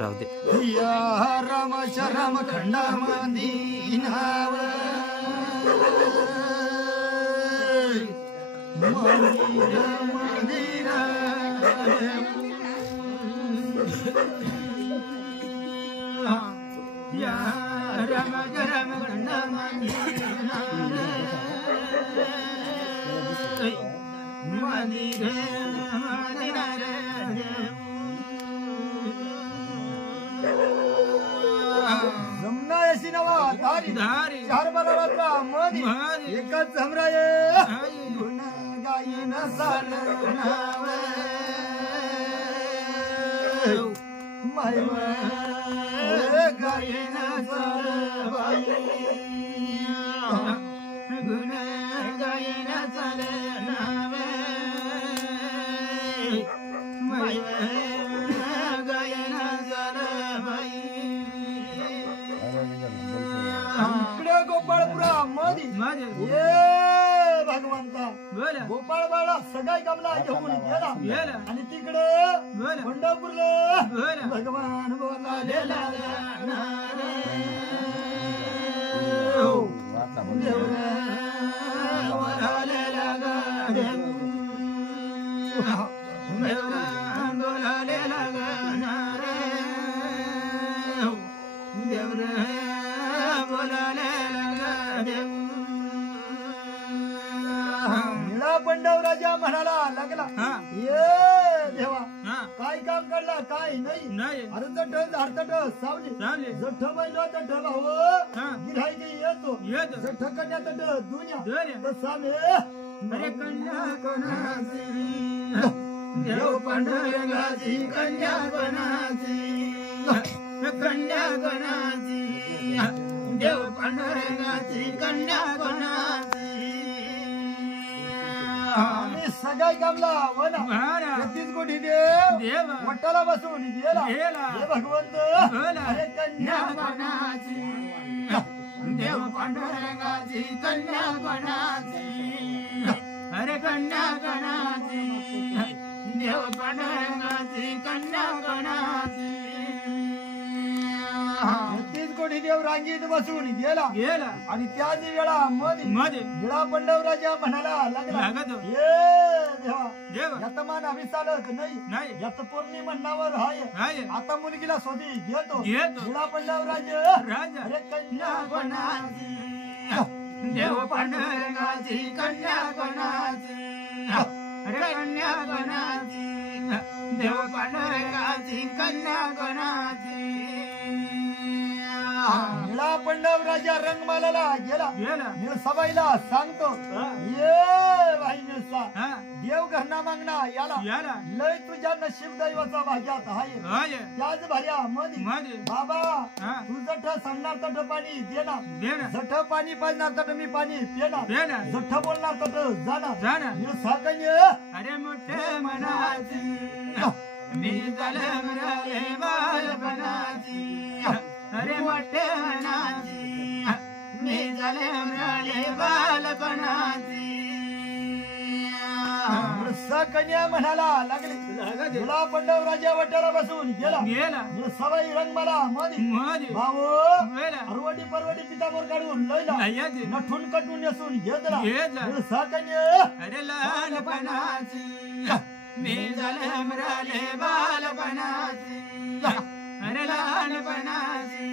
राहू दे. या राम शरम खंडा मंदिराव मंदिर या राम शरम खंडा जमना अशी नवा दारी दारी चार बरोबर मधी एकच हमराय गुण गायन साल नाव माय गायन साल बाई गुण गायन साल नाव माय गायन साल बाई इकडे गोपाळपुरा मधी ये भगवंता गोपाळ बाळा सगळ्या कामला घेऊन गेला आणि तिकडे पंढरपूरला भगवान बोलालेला पंडवराजा म्हणाला लागला ये देवा काय काम करला काय नाही अरे जठ झाडतट सावली जठ बैल तट भाऊ गिरायचे येतो जठ कन्या तट दुनिया सामे अरे कन्या कोणाची देव पांडुरंगाची कन्या कोणाची कन्या कोणाची देव पांडुरंगाची कन्या कोणाची सगळ्या कामला वना 36 कोटी देव वट्टाला बसून गेला हे भगवंत अरे कन्या कोणाची देव पांडुरंगाची कन्या कोणाची अरे कन्या कोणाची देव पांडुरंगाची कन्या कोणाची 36 कोटी देव रांगीत बसून गेला आणि त्याच वेळा मध्ये गिळा पंडवराजा म्हणाला लागला ये देवा यात मान आम्ही चालत नाही यात पौर्णिमा म्हणणावर हाय आता मुलगीला शोधी घेतो गिळा पंडवराजा अरे कन्या कोणाची देव पांडुरंगाची कन्या कोणाची अरे कन्या कोणाची देव पांडुरंगाची कन्या कोणाची गिळा पंडवराजा रंगमालाला गेला सबाईला सांगतो ये भाई निळसा देव घरना मागणा याला लय तुझ्या नशीब दैवाचा भाग्यात हाय त्याच भार्या मध्ये बाबा तू जठ सांगणार तट पाणी देणार जठ पाणी पाजणार तट मी पाणी पेणार जठ बोलणार तट जाणार निळसा कन्ये अरे मोठे मनाची मी जलम रे बालपणाची अरे मोठे मनाची मी जलम रे बालपणाची कन्या म्हणाला लागली तुला पंडवराजा वट्याला बसून गेला सवाई रंगमाला मध्ये भाऊ अरवडी परवडी पितांबर काढून लयला नठून कटून नेसून घेतला कन्या अरे लहानपणाची मी जलम रे बालपणाची अरे लहानपणाची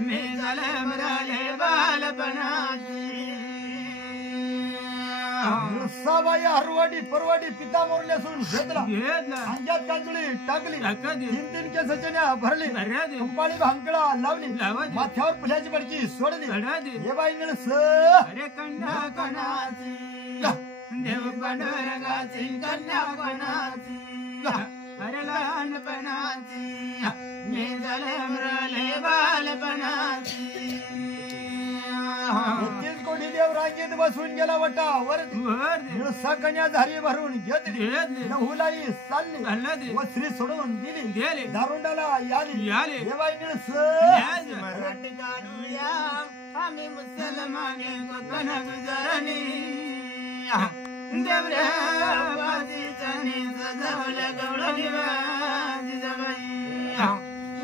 मी जलम रे बालपणाची सवाई हरवडी परवडी पितांबर नेसून घेतला अंगात कांजळी टाकली 3 केसचण्या भरली कंपाळी भांगडा लावली माथ्यावर फुलाची बडकी सोडली हे बाई निळस अरे कन्या कोणाची देव पांडुरंगाची कन्या कोणाची अरे लहानपणाची मी जलम रे बालपणाची 36 कोटी देव रांगेत बसून गेला वटावर निळसा कन्या झारी भरून घेतली नहुलाई चालली व श्री सोडून दिली दारुंडाला याली देवाई निळस मराठी काढूया आम्ही मुसलमाने कोकण गुजरणी देवऱ्या बाजीच्याने सजवल्या गवळणी बाजी जबाई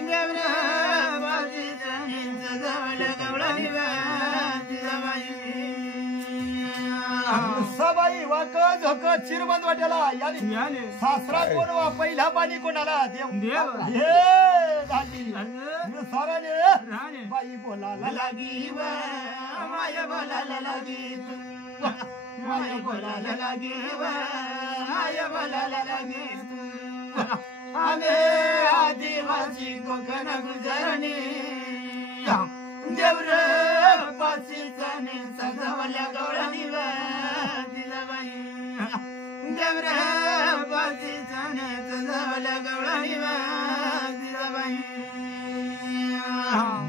निळसाबाई वाक झोक चिरबंद वाट्याला याली सासरा कोण वा पहिला पाणी कोणाला देव हे झाली निळसाराने बाई बोलायला लागी व माय बोलायला लागी माय बोलायला लागी व माय बोलायला लागी आम्ही आदिवासी कोकण गुजरणी देवर पाची जाणे सजवल्या गवळणी जिजाबाई देवर पाची जाणे सजवल्या गवळणी जिजाबाई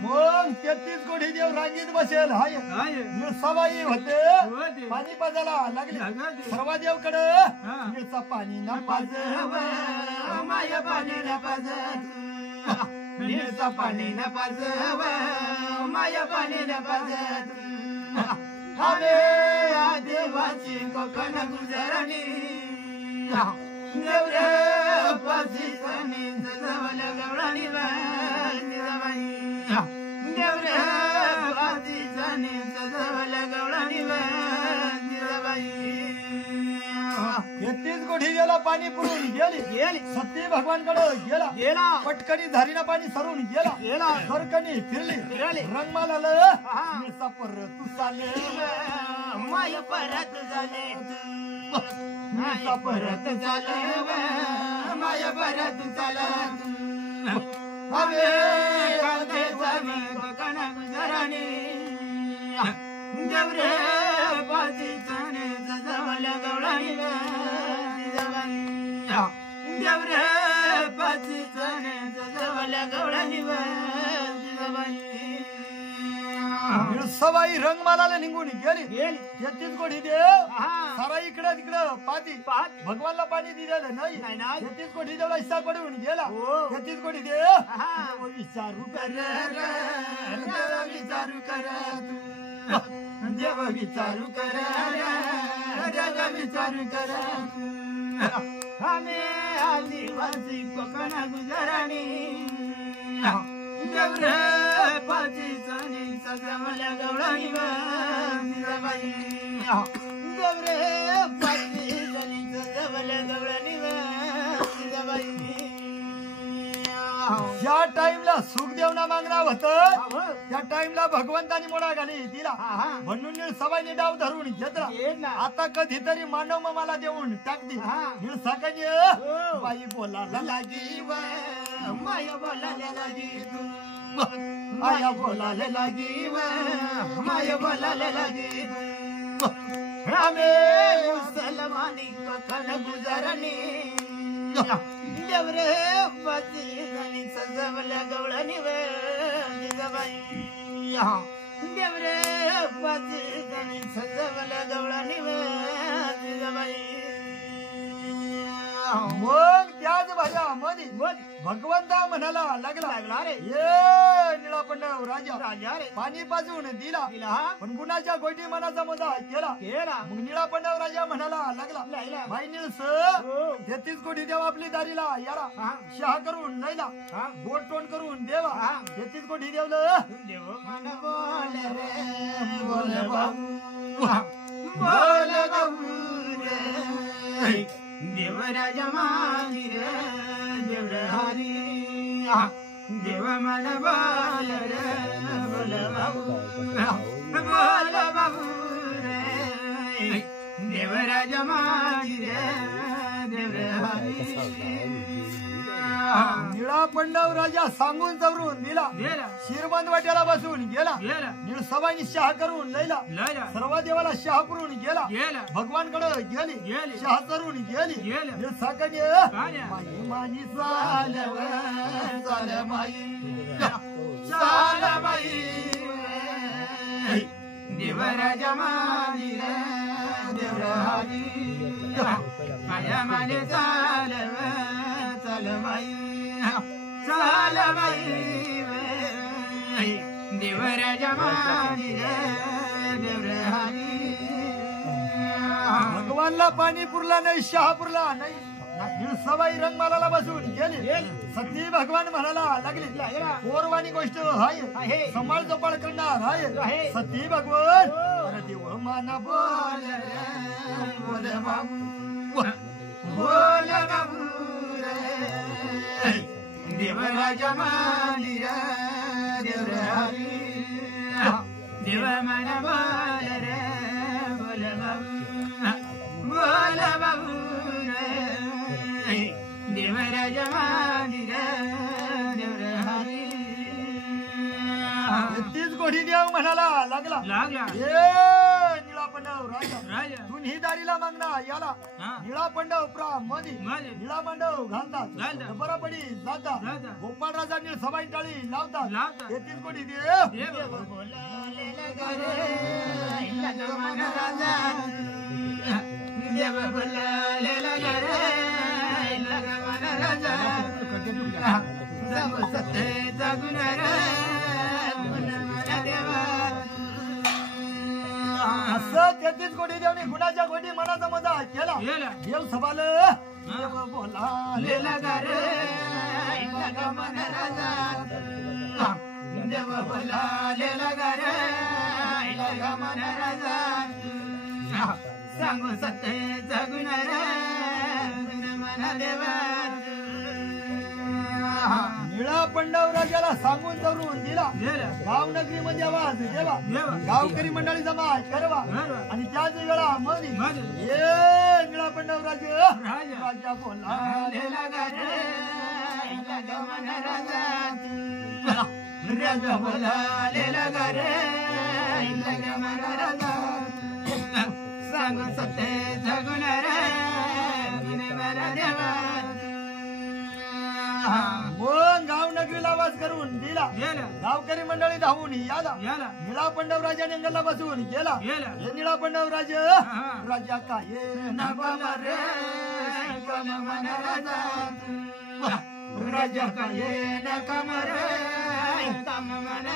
मग 33 कोटी देव रांगीत बसेल हाय निळसाबाई होते पाणी पाजायला लागले सर्व देवकडे निळसा पाणी न पाजव माया पाणी न पाजत निळसा पाणी न पाजव माया पाणी न पाजत आम्ही आदिवासी कोकण गुजरणी देवरे पाची जाणे सजवल्या गवळणी जिजाबाई देवरे पाची जाणे सजवल्या गवळणी जिजाबाई 33 कोटी गेला पाणी पुरून गेली सत्य भगवानकडे गेला पटकनी धारीना पाणी सरून गेला सरकनी फिरली रंगमाला निळसा परत चाले माय परत झाले निळसा परत झाले माय परत झाला आम्ही कोकण गुजरणी देवरे पाची जाणे सजवल्या गवळणी देवरे पाची जाणे सजवल्या गवळणी निळसाबाई रंगमालाला निघून गेली 33 कोटी देव सारा इकडे तिकडे पाती भगवानला पाणी दिलेलं नाही 33 कोटी देवला हिस्सा पडून गेला 33 कोटी देव विचारू कर विचारू कर देव विचारू कर जग विचारू कर आम्ही आदिवासी कोकण गुजरणी देवरे पाची जाणे सजवल्या गवळणी जिजाबाई देवरे पाची जाणे सजवल्या गवळणी जिजाबाई ज्या टाइमला सुखदेवना मागणा होत त्या टाइमला भगवंतानी मोडा घाली दिला म्हणून निळसाबाईने डाव धरून घेतला आता कधीतरी मानव मला देऊन टाकली निळसाकाने बाई बोलायला लागी माया बोलायला लागी माया बोलायला लागी माया बोलायला लागी आम्ही मुसलमानी कोकण गुजरणी देवरे पाची जाणे सजवल्या गवळणी जिजाबाई देवरे पाची जाणे सजवल्या गवळणी जिजाबाई मग त्याच भाज्यामध्ये भगवंता म्हणाला लागला रे ये निळापंडव राजा रे पाणी पाजून दिला पण गुणाच्या गोटी मनाचा मजा केला मग निळापंडव राजा म्हणाला लागला भाई निळस 33 कोटी देव आपली दारीला याला शहा करून नैला गोड तोंड करून देवा 33 कोटी देवलं देव मन बोल रे बोल बाबू बोल बाबू रे देवराजा मानी रे देव हरी देव मन बोल रे बोल बाबू रे देवराजा मानी रे देव हरी निळापंडव राजा सांगून चवरून दिला शिरबंद वाट्याला बसून गेला निळसाबाईने शहा करून लैला सर्व देवाला शहा करून गेला भगवानकडे गेली शहा करून गेली निळसाकाने माई मानी चाल माई देवराजा मानी रे देवराजी माया माने चाल माई चाल माई देवराजा मानी रे देवराजी भगवानला पाणी पुरला नाही शहा पुरला नाही निळसाबाई रंगमालाला बसून गेली सती भगवान म्हणाला लागली पोरवानी गोष्ट आहे समाळ जपाळ करणार आहे सती भगवान अरे देव माना बोल बोल बाबू बोल बाबू रे देवराजा मांडी रे देव हरी देव मन बोल रे बोल बाबू रे देवराजा मांडी रे देव हरी तीच गोडी देव म्हणाला लागला निळा पंडव राजा तुम्ही दारीला मागना याला निळा पंडव प्रा मधी निळा मंडव घालतात बरोबरी जातात गोपाळ राजा निळ सभा टाळी लावतात तीच गोडी देव बोलालेला असं 33 कोटी देवनी गुणाच्या गोडी मनाचा मजा केला देव सभाल बोलालेला मन राजा देव बोलालेला मन राजा सांगू सत्य जगुन मन देवा निळा पंडव राजाला सांगून चौरून दिला गाव नगरी मध्ये आवाज देवा गावकरी मंडळी जमा करवा आणि त्याच वेळा मधी निळा पंडव राजा बोलालेला राजा बोलालेला सांगून सत्य जगुन देवा मग गाव नगरीला वास करून दिला गावकरी मंडळी धावून याला निळा पंडव राजा नेंगलला बसून गेला हे निळा पंडव राजा काय राजा काय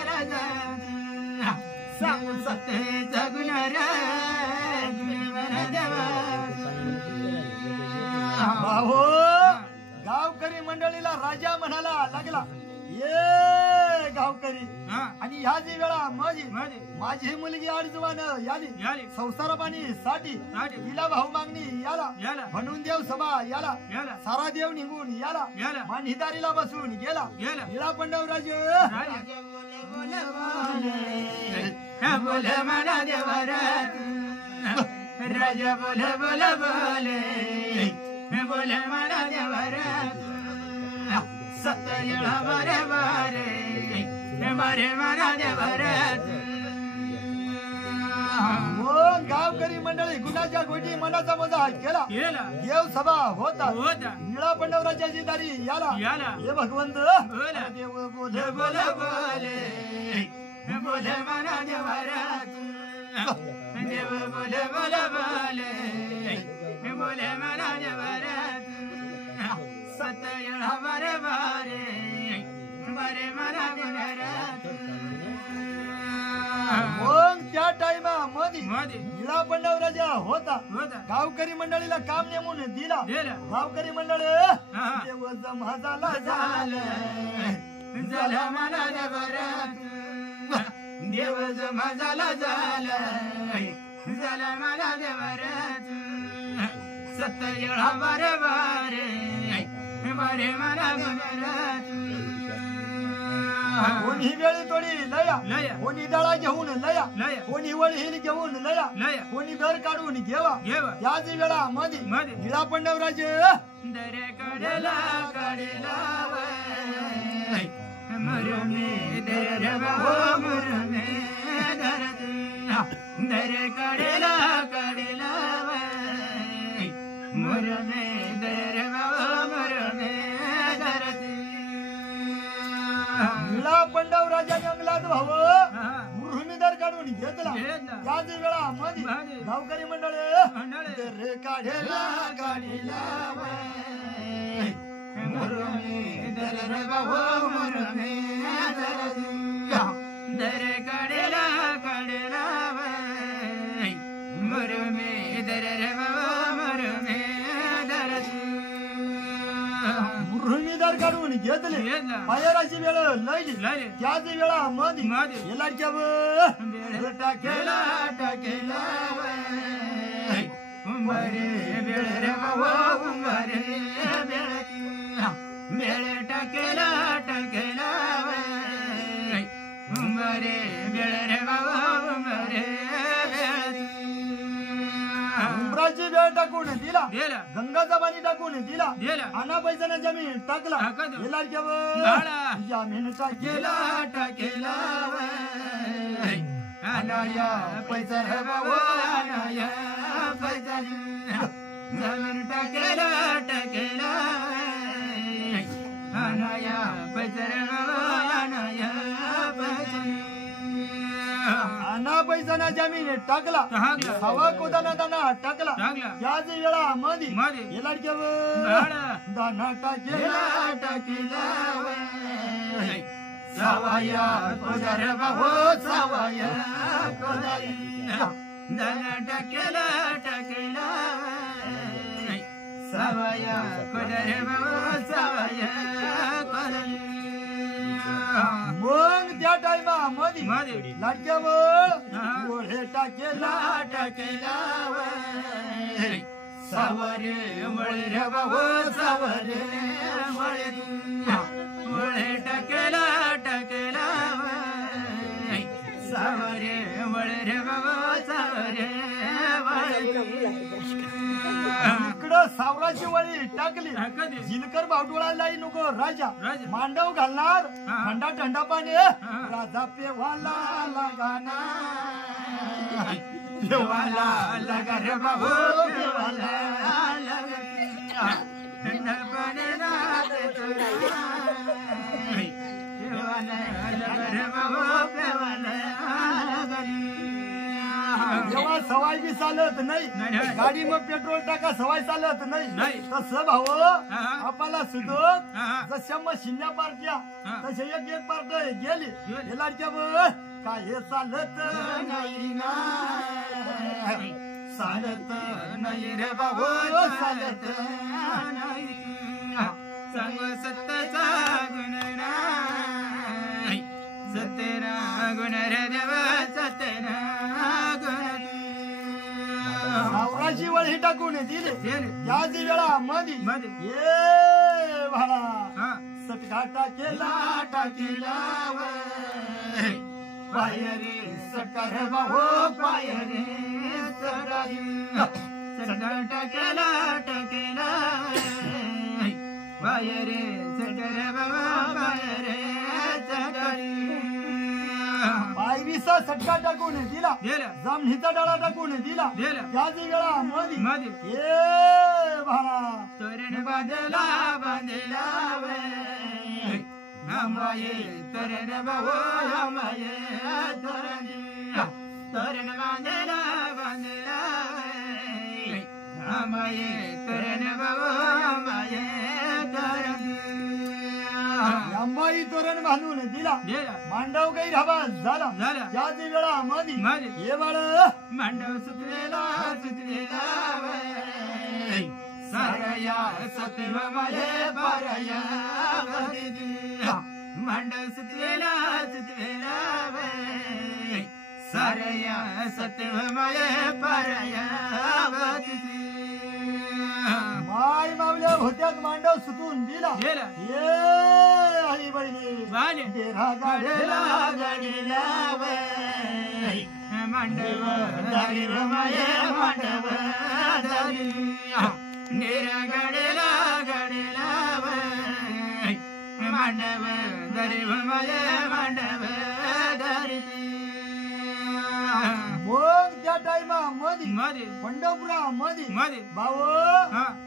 राजा सांगून सत्य जगुन भाऊ गावकरी मंडळीला राजा म्हणाला लागला ये गावकरी आणि ह्याची वेळा माझी मुलगी आडजवान याली संसार पाणी साठी तिला भाऊ मागणी याला म्हणून देव सभा याला सारा देव निघून याला मानहिदारीला बसून गेला निळा पंडव राजा बोल म्हणा राजा बोल बोल बोले बोले म्हणा सत्य बरे बरे म्हणा गावकरी मंडळी गुणाच्या गोटी मनाचा मजा केला देव सभा होता निळा पंडव राजाची दारी याला हे भगवंत देव बोले बोले बोले बोले म्हणा देव बोले बोले बोले बोले म्हणा सत्य बरे बरे म्हणा मग त्या टाइमा मध्ये निळा पंडव राजा होता गावकरी मंडळीला काम नेमून दिला गावकरी मंडळ देव जमा झाला मला देव जमा झाला मला सत्य बरे बरे मला कोणी वेळी तोडी लया कोणी दळा घेऊन लया कोणी वळील घेऊन लया कोणी दर काढून घेवा याच वेळा मध्ये निळा पंडव राजा दरे काढला मुरमे दर मुरमे दरे काढला मुरमे दर मुरमे निळा पंडव राजाने अंगलात भाव मुरमीदार काढून घेतला त्याच वेळा मध्ये गावकरी मंडळ दर काढला मुरमे दर मुरमे दर काढला मुरमे दर मुरमीदार काढून घेतले पायराची वेळ लयली त्याच वेळा मध्ये टाकेला उंबरे बेळ रे बाबा उंबरे बेळ टाकेला टाकेला उंबरे बेळ रे बाबा उंबरे उंबराची वेळ टाकून दिला गंगाचा पाणी टाकून दिला आणा पैसा जमीन टाकला जमीन टाकेला टाकेला अनाया पैसा रे बाबा अनाया पैसा जमीन टाकेला टाकेला अनाया पैसा रे बाबा अनाया पैसा आणा पैसा जमीन टाकला हवा कोदाना दाना टाकला त्याच वेळा मध्ये दाना टाकेला टाकेला सवाया कोदार बाबो सवाया कोदारी दाना टाकेला टाकेला सवाया कोदार बाबो सवाया कोदारी मग त्या टाइमा मध्ये लाटक्यावर ओढे टाकेला टाकेला सावरे मळे रे बाबो सावरे मळे टाकेला टाकेला सावरे मळे रे बाबा सावरे इकडं सावराची वळी टाकली जिलकर बावटोळाला नको राजा मांडव घालणार थंडा थंडा पाणी राजा पेवाला लगाना पेवाला लगा रे बाबू पेवाला लगा थंडा पाणी जेव्हा सवाई बी चालत नाही गाडी मग पेट्रोल टाका सवाई चालत नाही तसं भाऊ आपल्याला सुधोक जशा मग शिन्या पार्ट्या तसे एक एक पार्ट गेली हे लाडक्या काय हे चालत नाही ना चालत नाही रे बाबू चालत नाही सांग सत्याचा गुण सत्यना गुण रे देव सत्यना गुण सावराची वळी टाकून दिली त्याच वेळा मध्ये ये भाडा सटका टाकेला टाकेला पायरे सटकार बाबो पायरे सटका टाकेला टाकेला पायरे सटकार बाबा पायरे पायरीचा सटका टाकून दिला जमनीचा डळा टाकून दिला त्याच वेळा मध्ये ये भाडा तोरण बांधला बांधला हमाये तोरण बाबो हमाये तोरण बांधला बांधला हमाये तोरण बाबो हमाये तोरण अंबाई तोरण बांधून दिला मांडव काही हवा झाला त्याच वेळा मध्ये हे बाळ मांडव सुतलेला सुतलेला सारया सत्व माये पारया मांडव सुतलेला सुतलेला सारया सत्व माये पारया माय मावल्या होत्यात मांडव सुटून दिला ये आई बहिणी डेरा गाडीला गाडीला मांडव दारी रमाये मांडव दारी डेरा गाडीला गाडीला मांडव दारी रमाये मांडव दारी मग त्या टाइमा मध्ये पंढरपुरा मध्ये भाऊ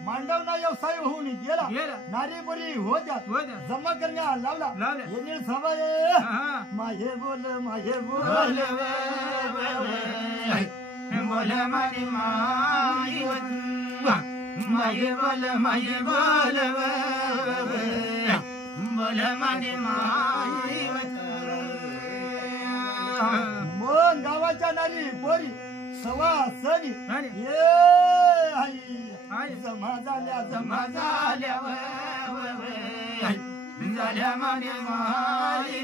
मांडव ना व्यवसाय होऊन गेला नारी बरी होत्या जमा करण्या लावला येणे सवय माये बोल माये बोल बोल मारी माई माये बोल माये बोल बोल मारी माई मग गावाच्या नारी पोरी सवा सनी ये आई जमा झाल्या झाल्या मागे माई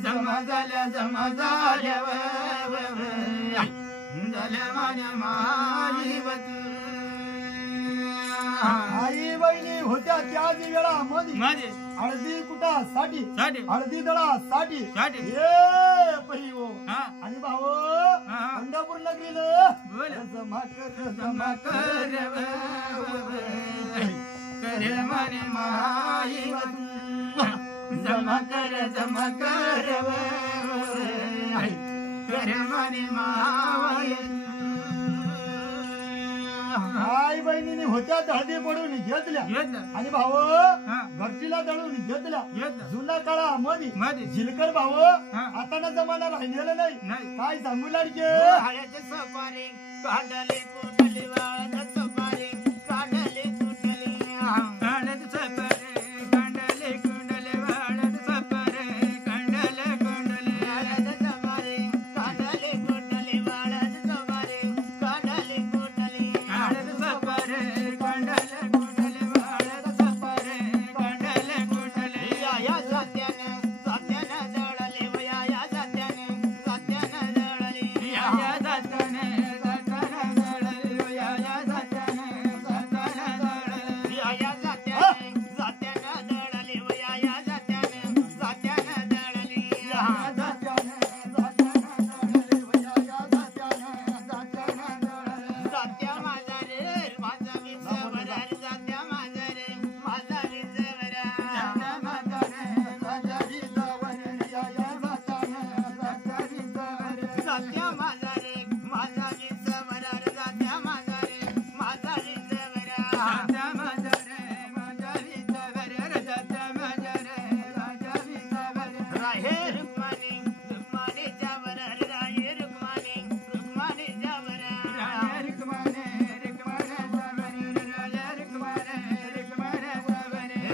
जमा झाल्या झाल्या माझ्या माईवत आई बहिणी होत्या त्याच वेळा मध्ये माझे हळदी कुटासाठी साठी हळदी दळासाठी साठी ये परी हो हा आणि भाऊ हा पंढरपूर नगरीला बोल जमा कर जमा कर करे माने माईवत जमा कर करे माने माईवत आई बहिणीने होत्या हळदी पडून घेतल्या घेतलं आणि भाऊ हा घरचीला दळून घेतल्या घेतलं जुना काळा मध्ये मध्ये झिलकर भाऊ हा आता ना जमाना राहिलेलं नाही नाही काय सांगू लाडके हाड्याचे सफारी काढले कुठली वाळत सफारी काढले कुठली काढत सफारी काढले कुंडले वाळत सफारी काढले कुंडले वाळत सफारी काढले कुंडले वाळत सफारी काढले कुंडली काढत सफारी काढले कुंडले वाळत सफारी काढले कुंडले या सत्याने सत्याने जळले वया या सत्याने सत्याने जळले या सत्याने सत्याने जळले या सत्याने सत्याने जळले या सत्याने सत्याने जळले वया सत्याने सत्याने जळले या सत्याने सत्याने जळले वया सत्याने सत्या माझा रे माझा विश्वभरा सत्या माझा रे माझा विश्वभरा सत्या माझा रे माझा सत्या माझा रे माझा विश्वभरा सत्या माझा रे माझा विश्वभरा सत्या माझा रे माझा विश्वभरा सत्या माझा रे माझा विश्वभरा राहे रुक्मानी रुक्मानी जावरा राहे रुक्मानी रुक्मानी जावरा राहे रुक्मानी रुक्मानी जावरा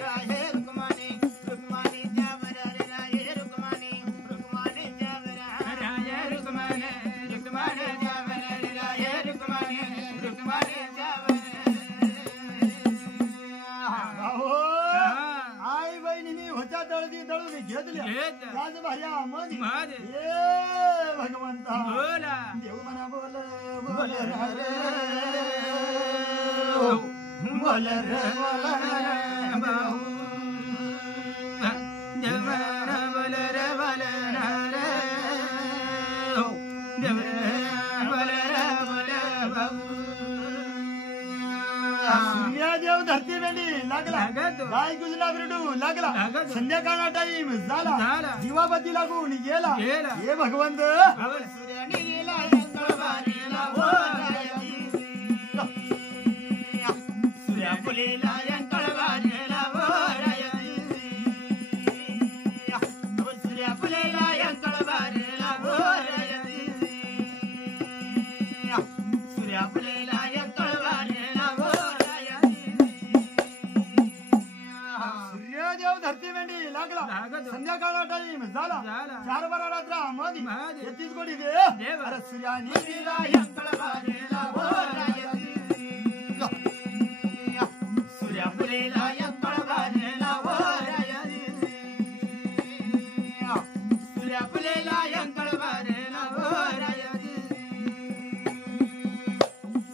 राहे रुक्मानी रुक्मानी जावरा राहे रुक्मानी रुक्मानी जावरा राहे रुक्मानी रुक्मानी जावरा राहे रुक्मानी रुक्मानी जावरा राहे रुक्मानी रुक्मानी जावरा भाऊ आई बहिणीने होत्या दळदी दळून घेतल्या त्याच भाऱ्या मध्ये मध्ये ये भगवंता बोला देव म्हणा बोल बोल रे बोल रे बोल रे भाऊ देवरा बोल रे बोल रे देवरा बोल रे बोल भाऊ सूर्यदेव धरती वेंडी लागला लागतो गाय गुजला बिरडू लागला लागतो. संध्याकाळा टाईम झाला झाला. जीवाबती लागून गेला गेला. हे भगवंत बोल सूर्याने गेला यंकळवारीला बोलायची सूर्या फुलेला यंकळवारीला बोलायची सूर्या फुलेला यंकळवारीला बोलायची सूर्या फुलेला यंकळवारीला बोलायची सूर्यदेव धरती वेंडी लागला लागतो. संध्याकाळा टाईम झाला झाला. 4 रात्रा मध्ये मध्ये. 33 कोटी देव. देव अरे सूर्याने फुलेला यंकळवारीला बोलायची सूर्या फुलेला यंकळवारीला बोलायची सूर्या फुलेला यंकळवारीला बोलायची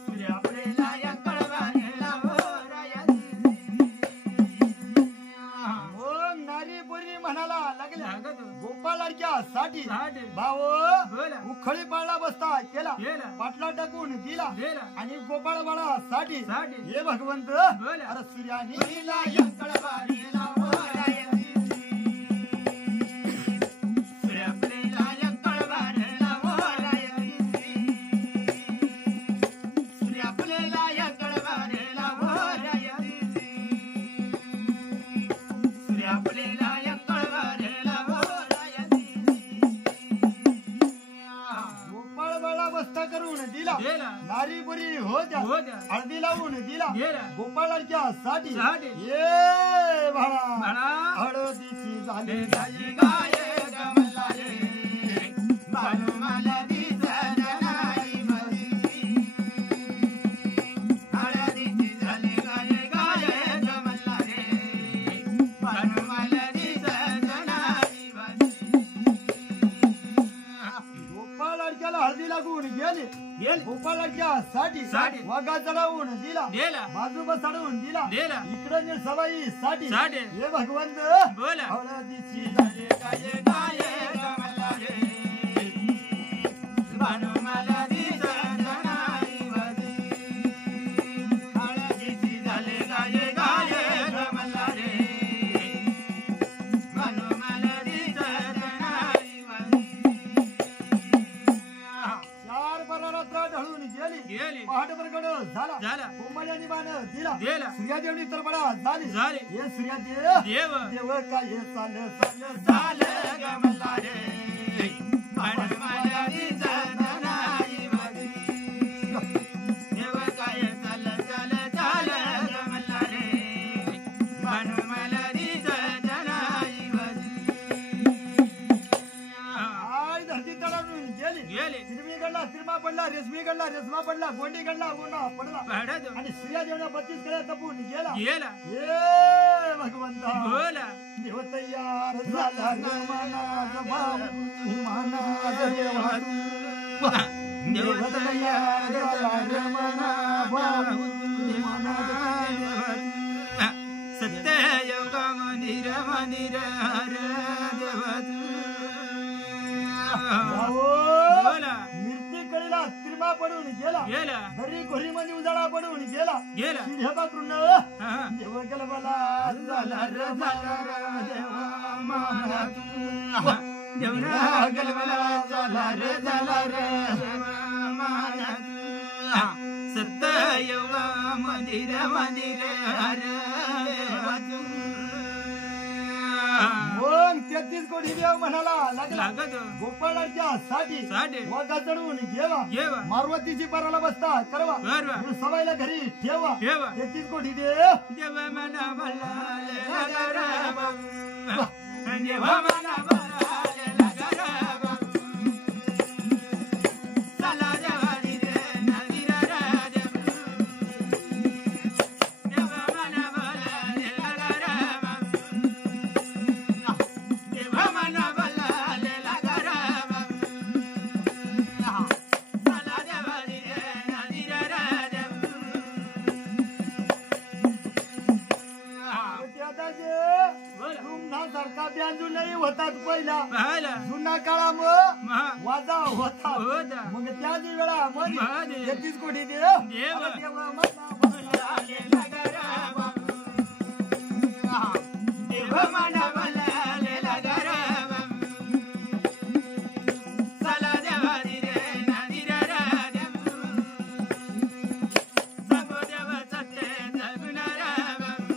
सूर्या फुलेला यंकळवारीला बोलायची मग नारी पोरी म्हणाला लागल्या लागतो. गोपाळाच्या साठी साठी. भाऊ बोला. उखळी पाळला बसता केला केला. पाटला टाकून दिला गेला. आणि गोपाळ बाळा साठी साठी. हे भगवंत बोला. अरे सूर्याने फुलेला यंकळवारीला बोलायची सूर्या फुलेला यंकळवारीला बोलायची सूर्या फुलेला यंकळवारीला बोलायची सूर्या फुलेला यंकळवारीला बोलायची गोपाळ बाळा बसता करून दिला गेला. नारी पुरी होत्या होत्या. हळदी लावून दिला गेला. गोपाळाच्या साठी साठी. ये भाळा म्हणा हळदीची झाली झाली गाय गमलाले बालू मला दिसत नाही बरी हळदीची झाली गाय गाय गमलाले बालू मला दिसत नाही बरी गोपाळाच्याला हळदी लागून गेली गोपाळाच्या साठी साठी. वाघा चढवून दिला दिला. बाजू बसडवून दिला दिला. इकडं नीळ सवाई साठी साठी. हे भगवंत बोला. हळदीची झाले गाये गाये गमला रे. भानुमाला दिसत नाही वदी. हळदीची झाले गाये गाये गमला रे. भानुमाला दिसत नाही वदी. चार बरारात्र ढळून गेली गेली. पहाट प्रगट झाला झाला. कोंबड्याने बाण दिला दिला. सूर्यादेवनी तर बडा झाली झाली. हे सूर्यादेव देव देव काय चाल झालं गमला रे. भानुमाला दिसत नाही वदी. देव काय चाल गमला रे. भानुमाला दिसत नाही वदी. आय धरती तळावून गेली गेले. तिरमी गडला तिरमा पडला रेशमी गडला रेशमा पडला गोंडी गडला गोंडा पडला भाडं आणि सूर्यादेवने 32 कड्या तपून गेला गेला. ये भगवंता बोला. देव तयार झाला ग मनाचा भाऊ मनाचा देवा देव तयार झाला ग मना भाऊ मनाचा सत्य मंदिर मंदिर हर देव बोला. मिरती कळीला तिरमा पडून गेला गेला. घरी घोरी मध्ये उजाळा पडून गेला गेला. हे बाकरून हा. देव गेला मला झाला रे झाला रे देवा माना तू देवना गलबला झाला रे झाला रे माना तू. सत्य योग मंदिर मंदिर हर देव तू. मग 33 कोटी देव म्हणाला लागला लागत गोपाळाच्या साठी साठी. वाघा चढवून घेवा घेवा. मारुतीची पराला बसता करवा करवा. सवायला घरी ठेवा ठेवा. 33 कोटी देव देव मना भलाले लगर बाबू. देव मना भलाले लगर बाबू. चला देवारी रे नदीर रे देव. देव मना भलाले लगर बाबू. देव मना भलाले लगर बाबू. चला देवारी रे नदीर रे देव. सारखा ब्यांजू नाही होतात पहिला पाहिला. जुना काळामुळं महा. वाजा होता होता. मग त्याच वेळा मध्ये मध्ये. 33 कोटी देव देव. आता देवा मना भलाले लगर बाबू. देव मना भलाले लगर बाबू. चला देवारी रे नदीर रे देव. सांगो देव सत्य जगणार बाबू.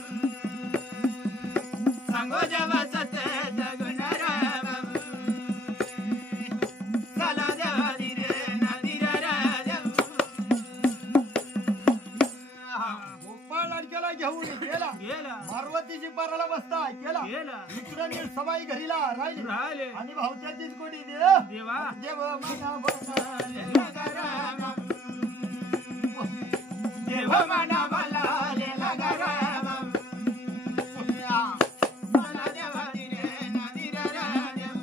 सांगो देव सत्य जगणार बाबू. चला देवारी रे नदीर रे देव. गोपाळ लाडक्याला घेऊन गेला गेला. पार्वतीची पराला बसता केला गेला. इकडे सबाई घरीला राहिली राहिले. आणि भाऊ 33 कोटी देव देवा. देव मना भलाले लगर बाबू. देव मना भलाले लगर बाबू. चला देवारी रे नदीर रे देव.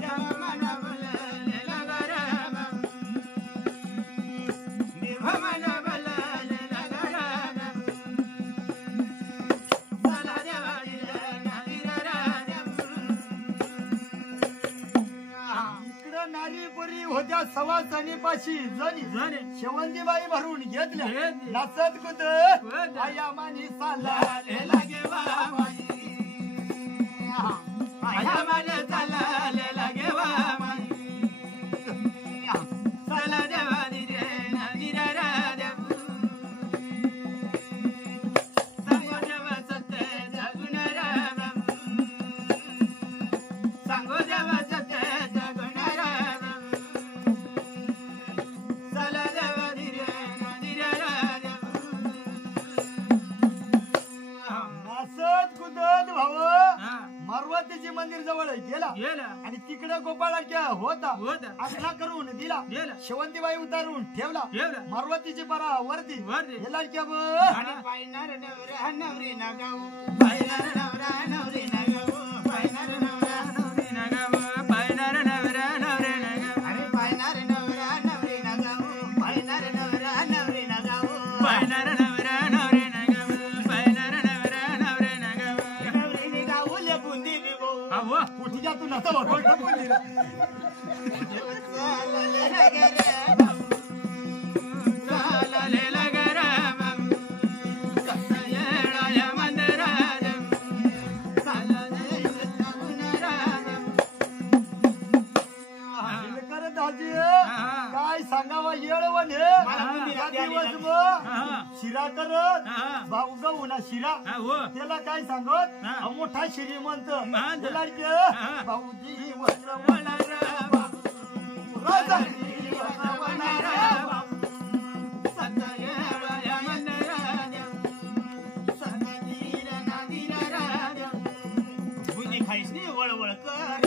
देव मना भलाले लगर बाबू. देव मना भलाले लगर बाबू. चला देवारी रे नदीर रे देव. इकडं नारी पुरी होत्या सवासनीपाशी जणी झाले. शेवंतीबाई भरून घेतल्या घेतली. नाचत कुद कुद. आया मानी साला लाले लागे बाबाई. आया माने चालाले लागे बाबाई. चला देवारी रे नदीर रे देव. सांगो देव सत्य जगणार बाबू. सांगो देव सत्य जगणार बाबू. चला देवारी रे नदीर रे देव. नाचत कुदत भाव हा. मारुतीची मंदिर जवळ गेला गेला. आणि तिकडे गोपाळाच्या होता होता. आसरा करून दिला गेला. शेवंतीबाई उतारून ठेवला ठेवला. मारुतीची परा वरती वरती. हे लाडक्या आणि पायनार नवरा नवरी ना गाऊ. पायनार नवरा नवरी ना गाऊ. पायनार नवरा नवरी ना गाऊ. पायनार नवरा नवरी ना गाऊ. अरे पायनार नवरा कुठच्या तू नका भगवान ढकलून दिलं. काय सांगावा येळवण दिवस शिरा करत भाऊ गहू ना शिरा त्याला काय सांगत मोठा श्रीमंत भाऊजी खायची वळवळ कर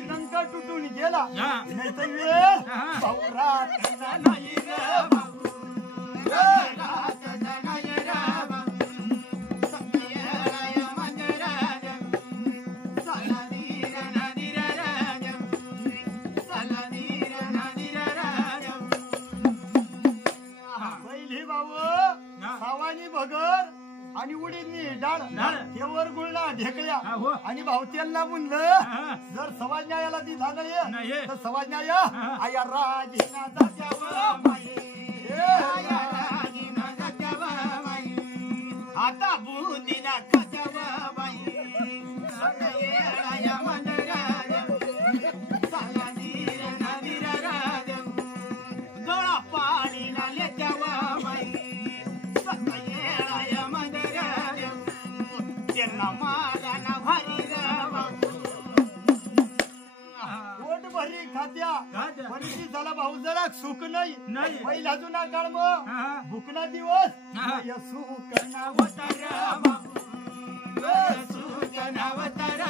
लंका तुटून गेला नाही तर वेळ भाऊरात नाही ग भाऊ पहिली भाऊ सावानी भगर आणि उडीदनी डाळ केवर गुळणा ढेकळ्या आणि भाऊ त्यांना म्हणलं जर समाज न्यायाला ती धागळी तर समाज न्याय आया राजीना आता बुंदीना खात्यावा बाई गळा पाणी ना लेत्यावा बाई त्यांना माझा ना भारी पोट भरी खात्या परिस्थिती झाला भाऊ जरा सुख नाही पहिला जुना काळ मग भुकना दिवस सुख नावतर सुख नावतर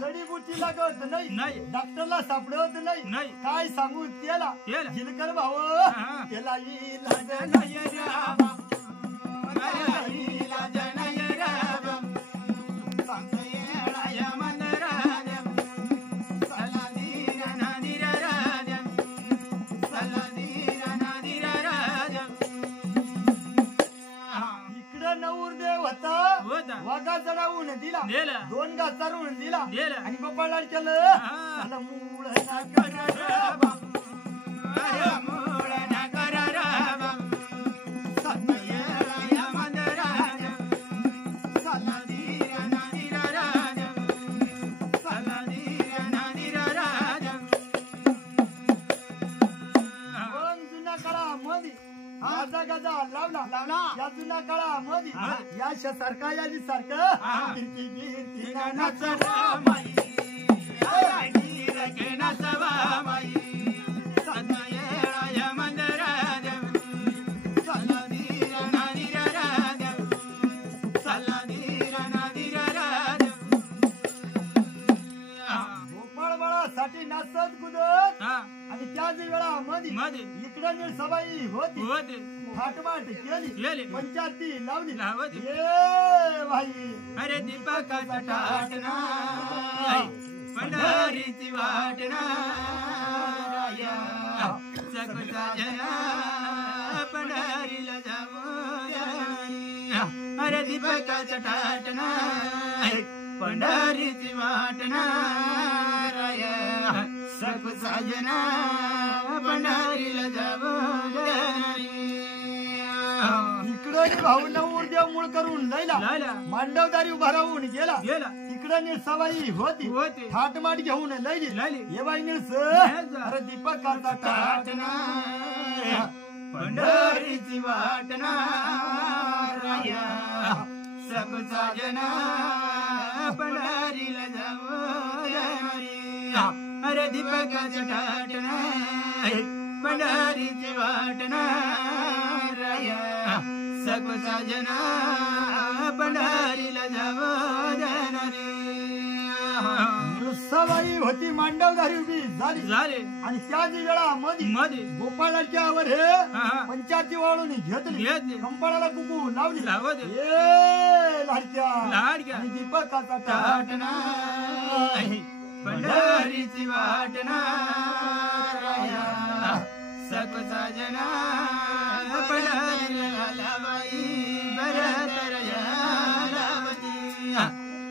जडीबुटी लागत नाही डॉक्टरला सापडत नाही काय सांगू त्याला जिलकर भाऊ त्याला इलाज नाही वागा चढावून दिला दोन गा चढवून दिला आणि गोपाळाला केलं मूळ माझा गजा लावला या जुन्या काळामध्ये या सारखा या सारखं गोपाळ बाळासाठी नाचत कुदत आणि त्याच वेळामध्ये इकडे सबाई होती थाटमाट केली पंचायती लावली भाई अरे दीपकाचा टाटना पंढरीची वाटना सगळा जना पंढरीला जावो अरे दीपकाचा टाटना पंढरीची वाटना सगळा जना पंढरीला जावो इकडे भाऊ नवरदेव मूळ करून लैला मांडवदारी उभा राहून गेला तिकडे सवाई होती थाटमाट घेऊन लैली ये बाई निळस अरे दीपकाचा टाटना पंढरीची वाटना सगळा जना पंढरीला जावो अरे दीपकाचा टाटना पंढरीची वाटना सगळा जना पंढरीला जावो सवाई होती मांडवधारी उभी झाली झाले आणि त्याच वेळा मध्ये गोपाळाच्यावर हे पंचायती वाळून घेतली कंपाळाला कुकू लावली ए लाडक्या आणि दीपकाचा टाटणा पंढरीची वाटणा सकचा जना पंढरीला बाई बरतर यालावती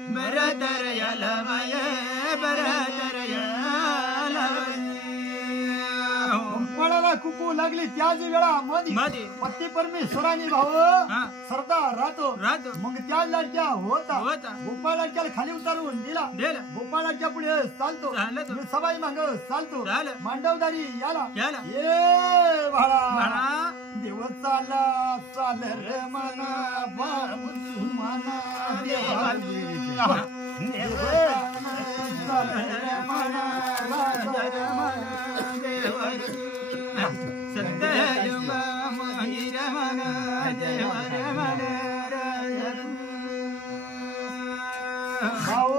बरतर याला बाई बरतर यालावती कंपाळाला कुकू लागली त्याच वेळा मध्ये पती परमेश्वराने भाऊ सरदार राहतो मग त्या लाडक्या होता गोपाळ लाडक्याला खाली उतारून दिला गोपाळ लाडक्या पुढे चालतो सबाई मांग चालतो मांडवदारी याला ये भाडा देव चाला चाल रे मना बाबू मना देव चाल रे मना सत्ययुग महिरमन देवरमन भाऊ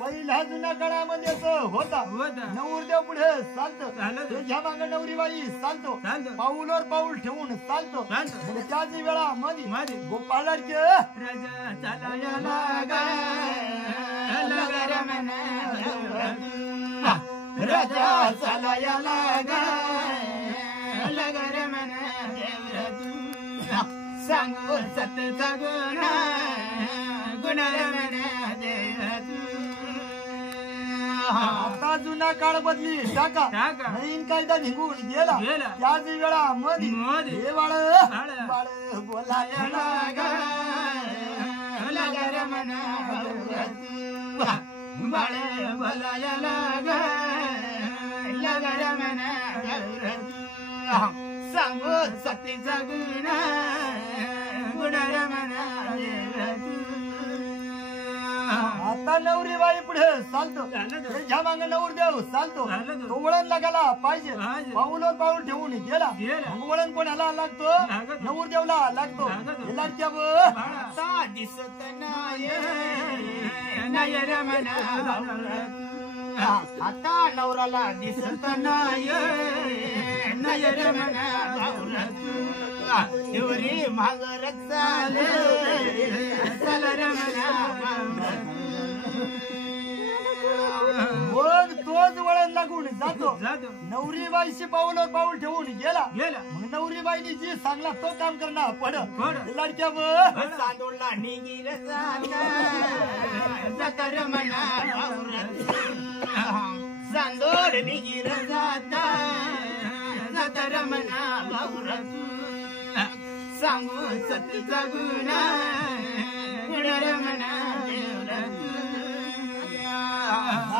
पहिल्या जुन्या काळामध्ये होता नवरदेव पुढे चालतो त्याच्या मागे नवरीबाई चालतो पाऊलवर पाऊल ठेवून चालतो त्याच वेळा मध्ये गोपाळ लाडके राजा चालायला गरमन राजा चालायला गरमन सांगू सत्यचा गुण गुणरमन आता जुना काळ बदली टाका नवीन कायदा निघून गेला त्याच वेळा मध्ये बाळ बोलायला गरमन बाळ बोलायला गरमन सांगू सतीचा गुण गुणरमन आता नवरीबाई पुढे चालतो त्याच्या मागे नवरदेव चालतो तो वळण लागायला पाहिजे पाऊलवर पाऊल ठेवून गेला वळण कोणाला लागतो नवरदेवला लागतो लाडक्या दिसत नाही रमण आता नवराला दिसत नाही रमण एवढी मागर चाले चल रमण मग तोच वळण लागून जातो नवरीबाईशी पाऊलवर पाऊल ठेवून गेला मग नवरीबाईनी जी सांगला तो काम करणार पड लाडक्या चांदोडला निघील जाता रमणा चांदोड निघील जाता जाता रमणा सांगू सतीचा गुण रमणा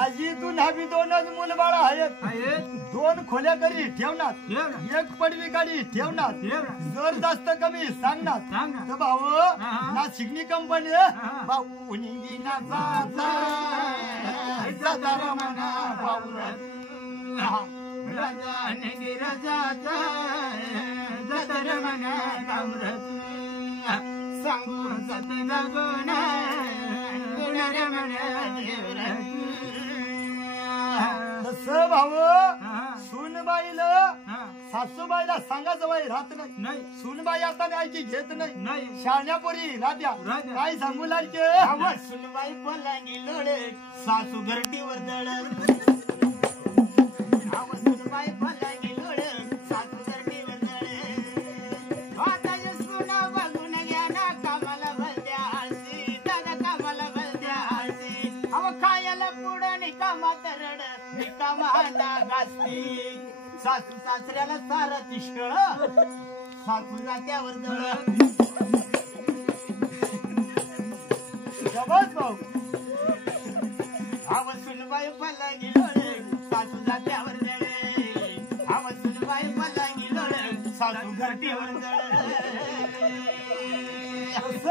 आजी तू नाभी दोनच मुल बाळा आहेत दोन खोल्या करी ठेवणार एक पडवी गाडी ठेवणार जर जास्त कमी सांगणार तर भाऊ ना शिकणी कंपनी भाऊ निघीना जाता रमणा भाऊ राजा निघील जाता जाता रमणा सांगू सतीचा गुण गुणरमण तसं भाऊ सुनबाईला सासूबाईला सांगायचं बाई राहत नाही सुनबाई आता ऐकी घेत नाही शाण्यापोरी राहत्या काय सांगू लाडके सुनबाई पलांगी लोळे सासू घरटीवर दळ सुनबाई पलांगी लोळे सासू घरटीवर दळ आता सुना बघून घ्या ना कामाला भलत्या आळशी दादा कामाला भलत्या आळशी अव खायला पुढं निकामात रड निकामाला गासती सासू सासऱ्याला सार तिष्कळ सासू जात्यावर दळ जबस भाऊ आव सुनबाई पलांगी लोळे सासू जात्यावर दळे आव सुनबाई पलांगी लोळे सासू घरटीवर दळ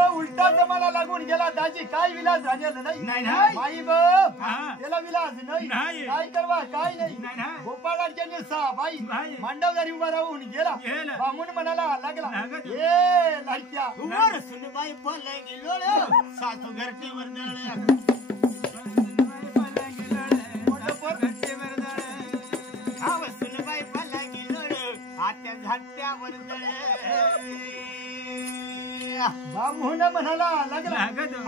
उलटा जमाना लागून गेला दाजी काय विलास झालेला नाही बाई बाप त्याला विलास नाही काय करवा काय नाही गोपाळाच्या सहा बाई मांडवदारी उभा राहून गेला बामून म्हणाला लागला ए लाडक्या उमर सुनबाई पलांगी लोळे सासू घरटीवर दळ कट्टेवर जळ सुनबाई पला गिलोळ आत्या झाट्यावर जळ बामून म्हणाला लागला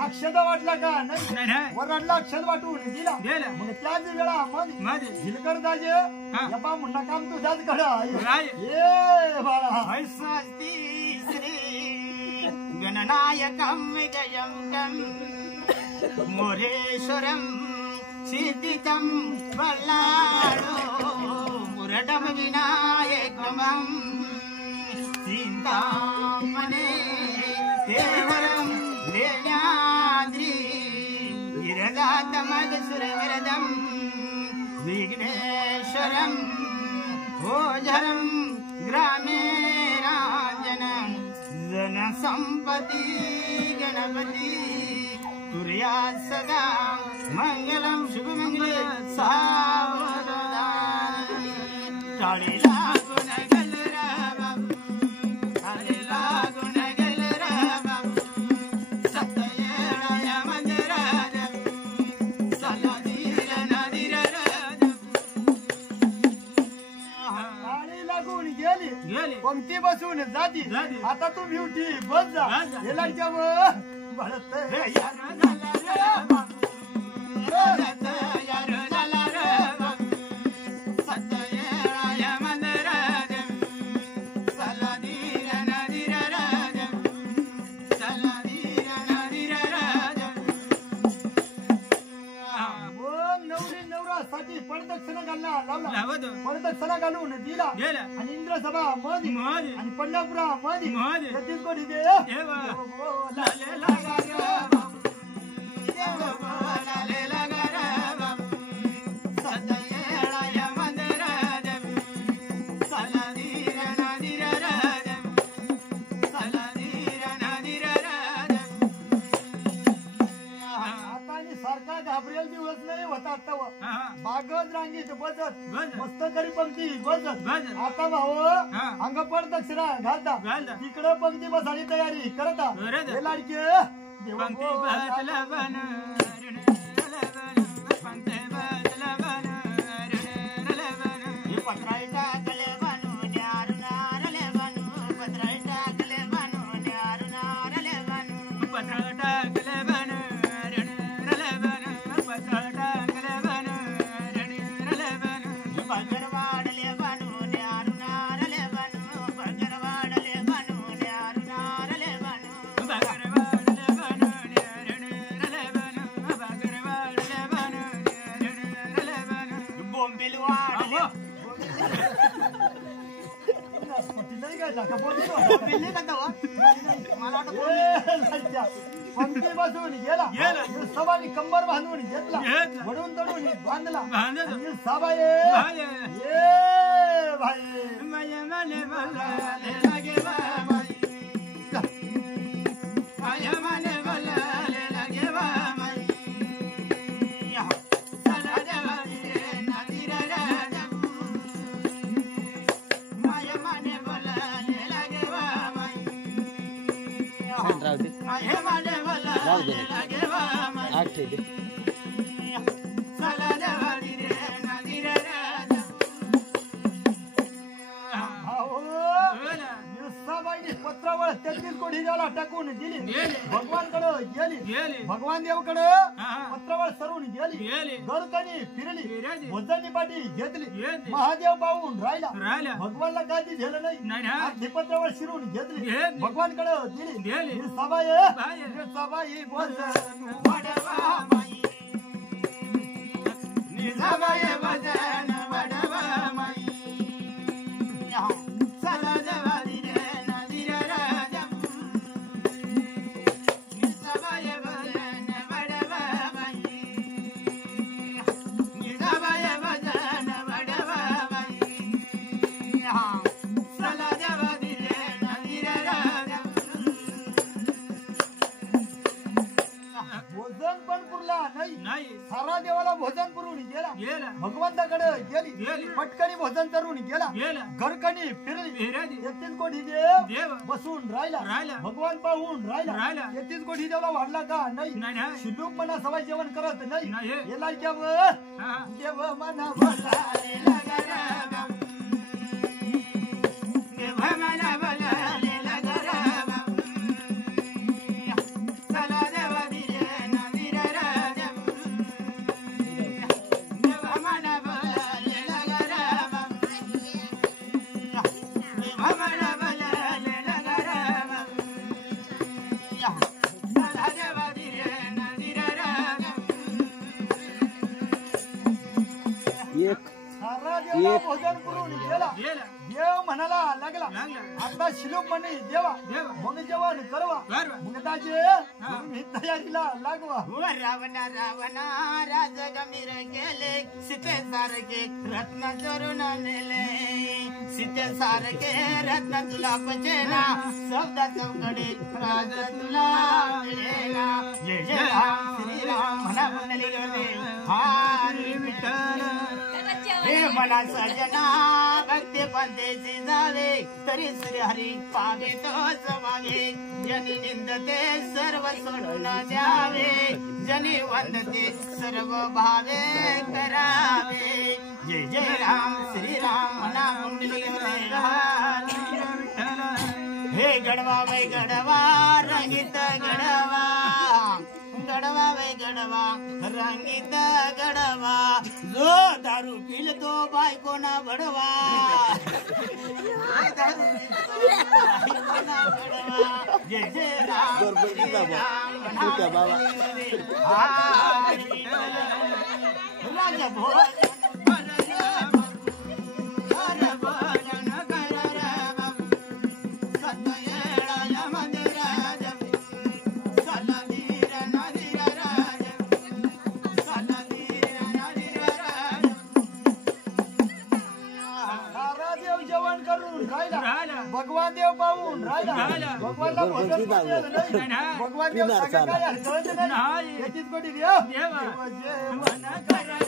अक्षद वाटला का नाही वरडला अक्षद वाटून दिला मग त्याच वेळा मध्ये झिलकर दाजे या बामूंना काम तुझ्याच घडा ये बाळा स्वस्ती श्री गणनायकं विजयं गं मोरेश्वरं सिद्धितं बल्लाडो मुरडं विनायकमं चिन्तामणे देवरं लेण्याद्रि गिरजातमगसुरवरदं विघ्नेश्वरं भोजरं ग्रामे राजनं जनसंपत्ति गणपति तुर्या सदा मंगलं शुभमंगल सावधान टाळीला गुणगल राम टाळीला गुणगल राम सत्ययेळया मंदिरात सलाधीर नदीर राज गाडी लागून गेली पंक्ती बसून जाती आता तू ब्युटी बस जा हेलाच्या भरत पडदक्षिणा घालला पडदक्षिणा घालून दिला आणि इंद्रसभा मध्ये आणि पंढरपुरा मध्ये छत्तीसगड सारखा घाबरेल दिवस नाही होता बागत रांगीत बसत मस्त करी पंक्ती बसत आता भाऊ अंग पडदक्षिणा घालता तिकडे पंक्ती बसायची तयारी करता हे लाडके पंक्ती बसून गेला सभानी कंबर बांधून घेतला वडून तडून बांधला सभा ये भाई पत्रावळ 33 कोटी द्याला टाकून दिली भगवानकडे गेली भगवान देवकडे पत्रावळ सरून गेली गरुतानी फिरली वजनी पाठी घेतली महादेव पाहून राहिला भगवानला काय झालं नाही पत्रावळ शिरून घेतली भगवानकडे दिली सभा ही भोजन पण पुरला नाही सारा देवाला भोजन पुरवून गेला भगवंताकडे गेली पटकनी भोजन करून गेला घरकणी फिरली 33 कोटी देव बसून राहिला भगवान पाहून राहिला 33 कोटी देवला वाढला का नाही शिल्लूक मना सवाय जेवण करत नाही याला देव मना बोलालेला गरबा देव मना बोलालेला गरबा चला देव दिरे नदीर राजा देव मना बोलालेला गरबा देव मना बोलालेला गरबा चला देव दिरे नदीर राजा एक भोजन करून गेला देव म्हणाला लागला आता शिलोक म्हणे देवा मग जेवण करवा मग त्याचे मी तयारीला लागवा रावणा रावणा राज गंभीर गेले सीते सारखे रत्न चोरून नेले सीते सारखे रत्न तुला पचेना शब्दा चौकडे राज तुला मिळेना जय जय राम श्रीराम म्हणा म्हणले गेले हरी विठ्ठल हे मना सजना भक्ती पंथेची जावे तरी श्री हरी पावे तोच मागे जनी निंदते सर्व सोडून द्यावे जनी वंदते सर्व भावे करावे जय जय राम श्रीराम म्हणा कुंडली हे गडवा वै गडवा रंगीत गडवा गडवा वै गडवा रंगीत गडवा जो दारू पिल तो बायको ना बडवा दारू जय जय राम राजा भोज भगवान देव पाहून राहिला भगवानला भोजन भगवान देव सांगा काय हरकत नाही 33 कोटी देव जेवण करा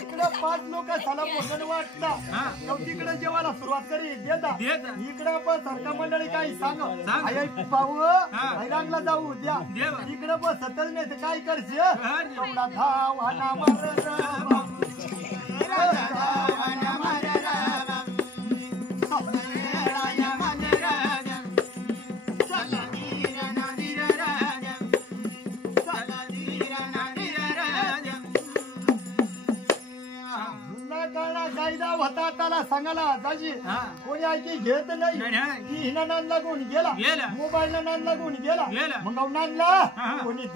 इकडे 5 लोक साला भोजन वाटतात तिकडे जेवायला सुरुवात करी देता इकडे पण सरकार मंडळी काही सांग पाहू हैरांगला जाऊ द्या इकडे पण सतत नाही तर काय करशील एवढा धाव हाना होता त्याला सांगायला दाजी कोणी ऐकी घेत नाही की हिना नान लागून गेला मोबाईल नान लागून गेला मग नानला कोणी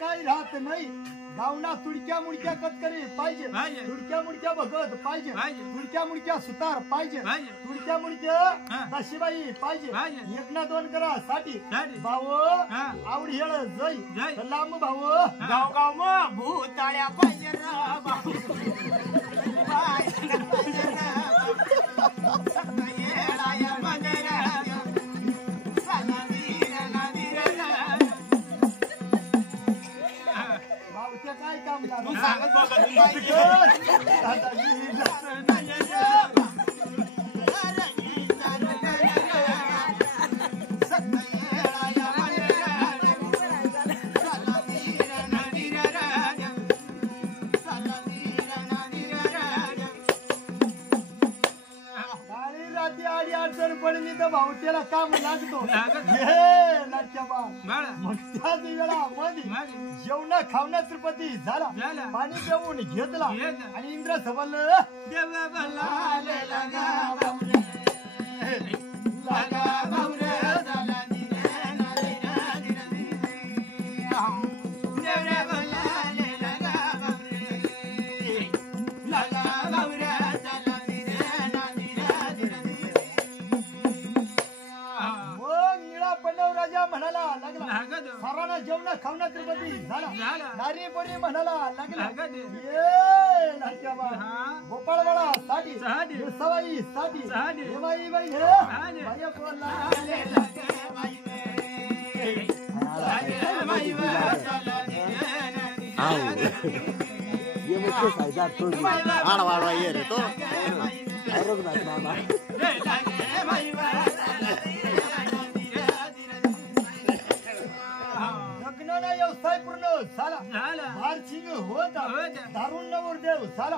काही राहत नाही गावना तुडक्या मुडक्या कतकरी पाहिजे तुडक्या मुडक्या भगत पाहिजे तुडक्या मुडक्या सुतार पाहिजे तुडक्या मुडक्या दाशीबाई पाहिजे एक ना दोन करा साठी भाऊ आवडी हेळ जय लांब भाऊ गाव गाव मग भूताळ्या पाहिजे काय काम पडली तर भाऊ त्याला काम लागतो मग त्याच वेळा मध्ये जेवण खावणं त्रिपती झाला पाणी पिऊन घेतला आणि इंद्र सबल म्हणाला लागला साराना जेवणा खावना त्रिपती झाला नारी पोरी म्हणाला लागला ये नाट्या बा गोपाळवाडा साठी सवाई साठी बाई बाई हे बाई बोलला ये मुझे फायदा तो आड़ वाड़ा ये रे तो रोक ना मामा लग्नाला व्यवसाय पूर्ण झाला बारशिंग होता दारुण नवरदेव झाला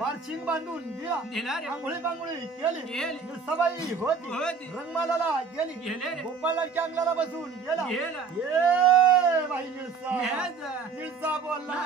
बारशिंग बांधून दिला आंघोळी बांगोळी केली सबाई होती रंगमालाला गेली गोपाळाच्या अंगलाला बसून गेला ये बाई निळसा बोलला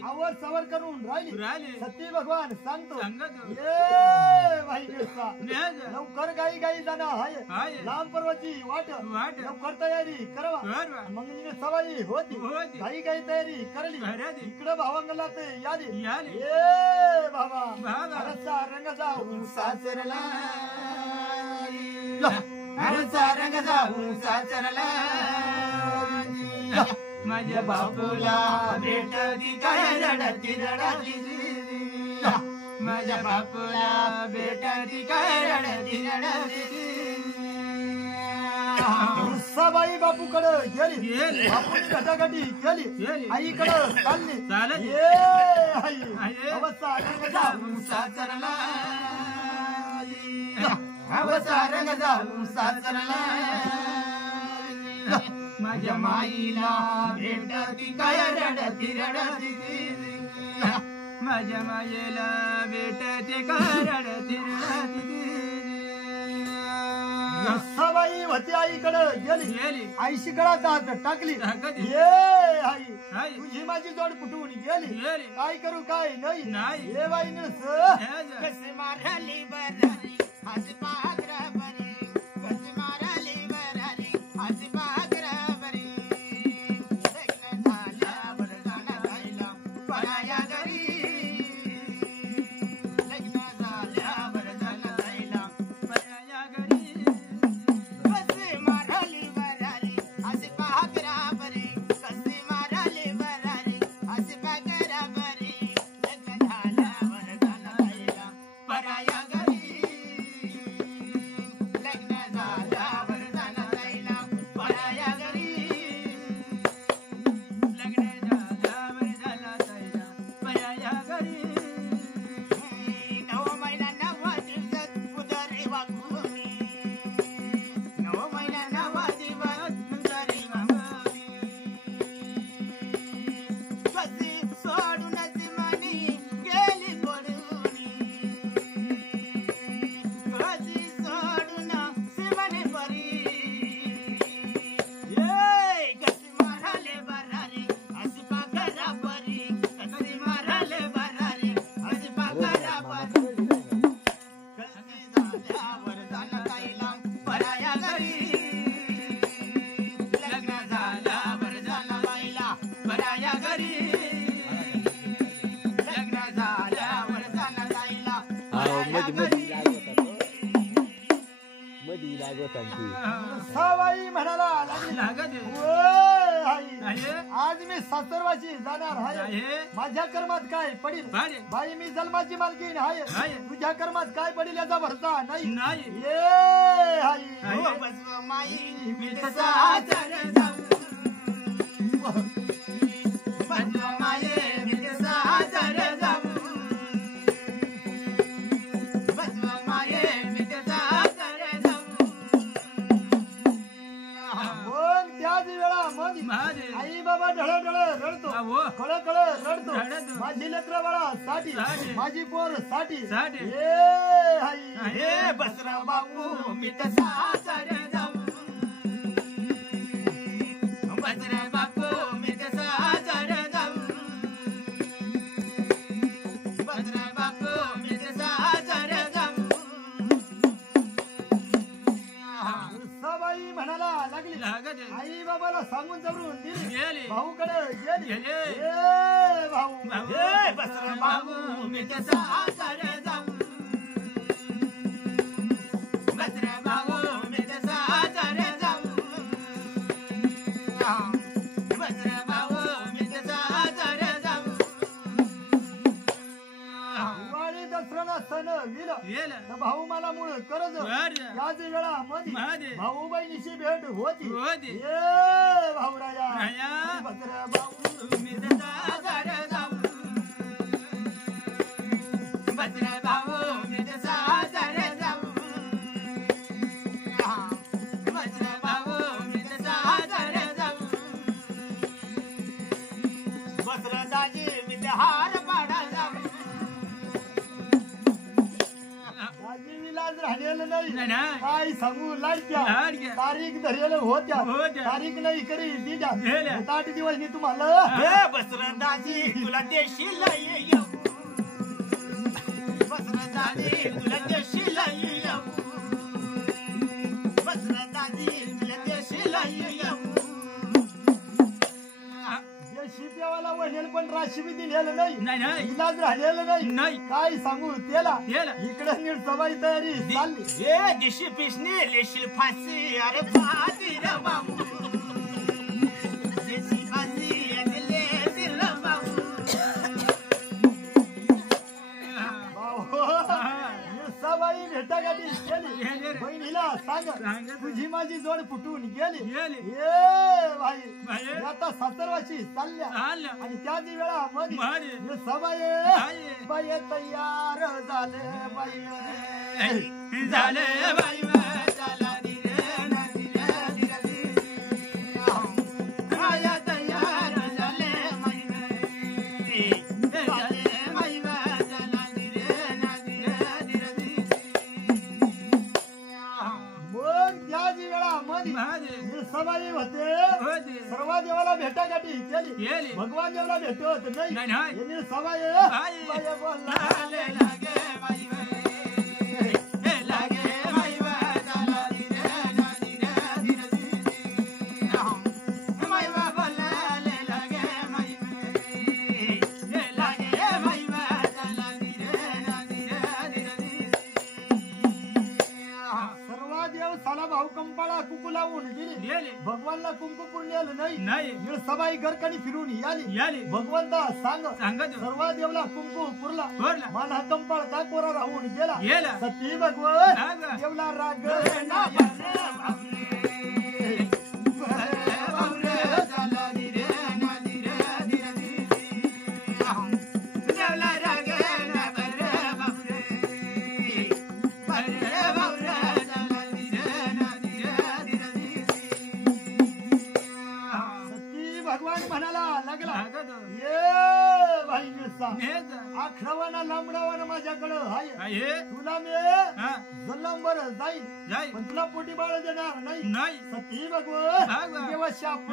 आवर सावर करून राहिली सती भगवान सांगतो ये भाई लवकर गाई गाई जाणं हाय लांब पर्वची वाट लवकर तयारी करवा मग सवाई होती गाई गाई तयारी करली इकडं भावंगला ते यादी ये बाबा अरसा रंग जाऊ सासरला अरसा रंग जाऊ सासरला माझ्या बापूला भेट दी काय रडती रडती माझ्या बापूला भेट दी काय रडती रडती सबाई बापूकडे गेली बापूची घटाघटी केली आईकडे चालली ये आई अवस्था रंग जाऊ सासरला अवस्था रंग जाऊ सासरला माझ्या माईला भेटती काय रडती रडती माझ्या माईला भेटते काय रडती रडती सबाई होती आईकडे गेली आईशी गळात हात टाकली ये आई तुझी माझी जोड फुटून गेली काय करू काय नाही ये बाई निळस कसे मारली बररी आज पागरा बरी कसे मारली बररी आज पागरा सवाई म्हणाला आज मी सासरवाशी जाणार आहे माझ्या कर्मात काय पडील बाई मी जन्माची मालकीण आहे तुझ्या कर्मात काय पडील याचा भरता नाही ये आई बाबा ढळ ढळ रडतो कळ कळ रडतो माझी लेकरं बाळा साठी माझी पोर साठी ए हाई हे बसरा बापू मी तसा सारे जाऊ बसरा बापू मी तसा सारे जाऊ बसरा बापू मी तसा सारे जाऊ सबाई म्हणाला लागली आई बाबाला सांगून जवळून दिली भाऊकडे गेली ए भाऊ हे बसरा बापू मी तसा सारे जाऊ बसरा बापू मी तसा सारे जाऊ बसरा बापू मी तसा सारे जाऊ दिवाळी दसरा सण विल तर भाऊ मला मुळ करज याच वेळा मध्ये भाऊ बहिणीची भेट होती ए भाऊ राजा बसरा भाऊ मी तसा सारे जाऊ बसरा बापू मी तसा सारे जाऊ बसरा बापू मी तसा सारे जाऊ बसरा दाजी मी ते हार पाडा जाऊ माझी विलाज राहिलेलं नाही काय सांगू लाडक्या तारीख धरेल होत्या तारीख नाही करी दिल्या 8 दिवस मी तुम्हाला हे बसरा दाजी तुला देशील येऊ बसरा दाजी तुला देशील येऊ बसरा दाजी तुला देशील येऊ शिप्यावाला वळेल पण राशी बी दिलेलं नाही इलाज राहिलेलं नाही काय सांगू त्याला इकडे नीट सबाई तयारी चालली हे दिशी पिसनी लेशील फाशी अरे फाशी रे बाबू देशी फाशी अरे लेशील रे बाबू सबाई भेटागाठी केली बहिणीला सांग तुझी माझी जोड फुटून गेली ए भाई आता 17 वर्षी चालल्या आणि त्याच वेळा मध्ये सबाई बाई तयार झाले बाई झाले बाई चला धीरे ना धीरे धीरे बाया तयार झाले बाई झाले बाई चला धीरे ना धीरे धीरे मग त्याच वेळा मध्ये सबाई होते सर्व देवाला भेटागाठी केली भगवान देवाला भेटत नाही सबाई बोलला लागे बाई लागे बाई चला धीरे ना धीरे धीरे बाई बोलाले लागे बाई लागे बाई चला धीरे ना धीरे धीरे सर्व देव साला भाऊ कंपाळा कुकू लावून गेली भगवानला कुंकू पुरलेलं नाही सबाई घरकानी फिरून याली भगवंता सांग सर्व देवला कुंकू पुरला मला कंपाळ का कोरा राहून गेला सती भगवान देवला राग भगवान म्हणाला लागला ये भाई आखडवाना लांबडावाना माझ्याकडं हाय तुला मी जलंबर जाईल पण तुला पोटी बाळ देणार नाही सती भगवान देवा शाप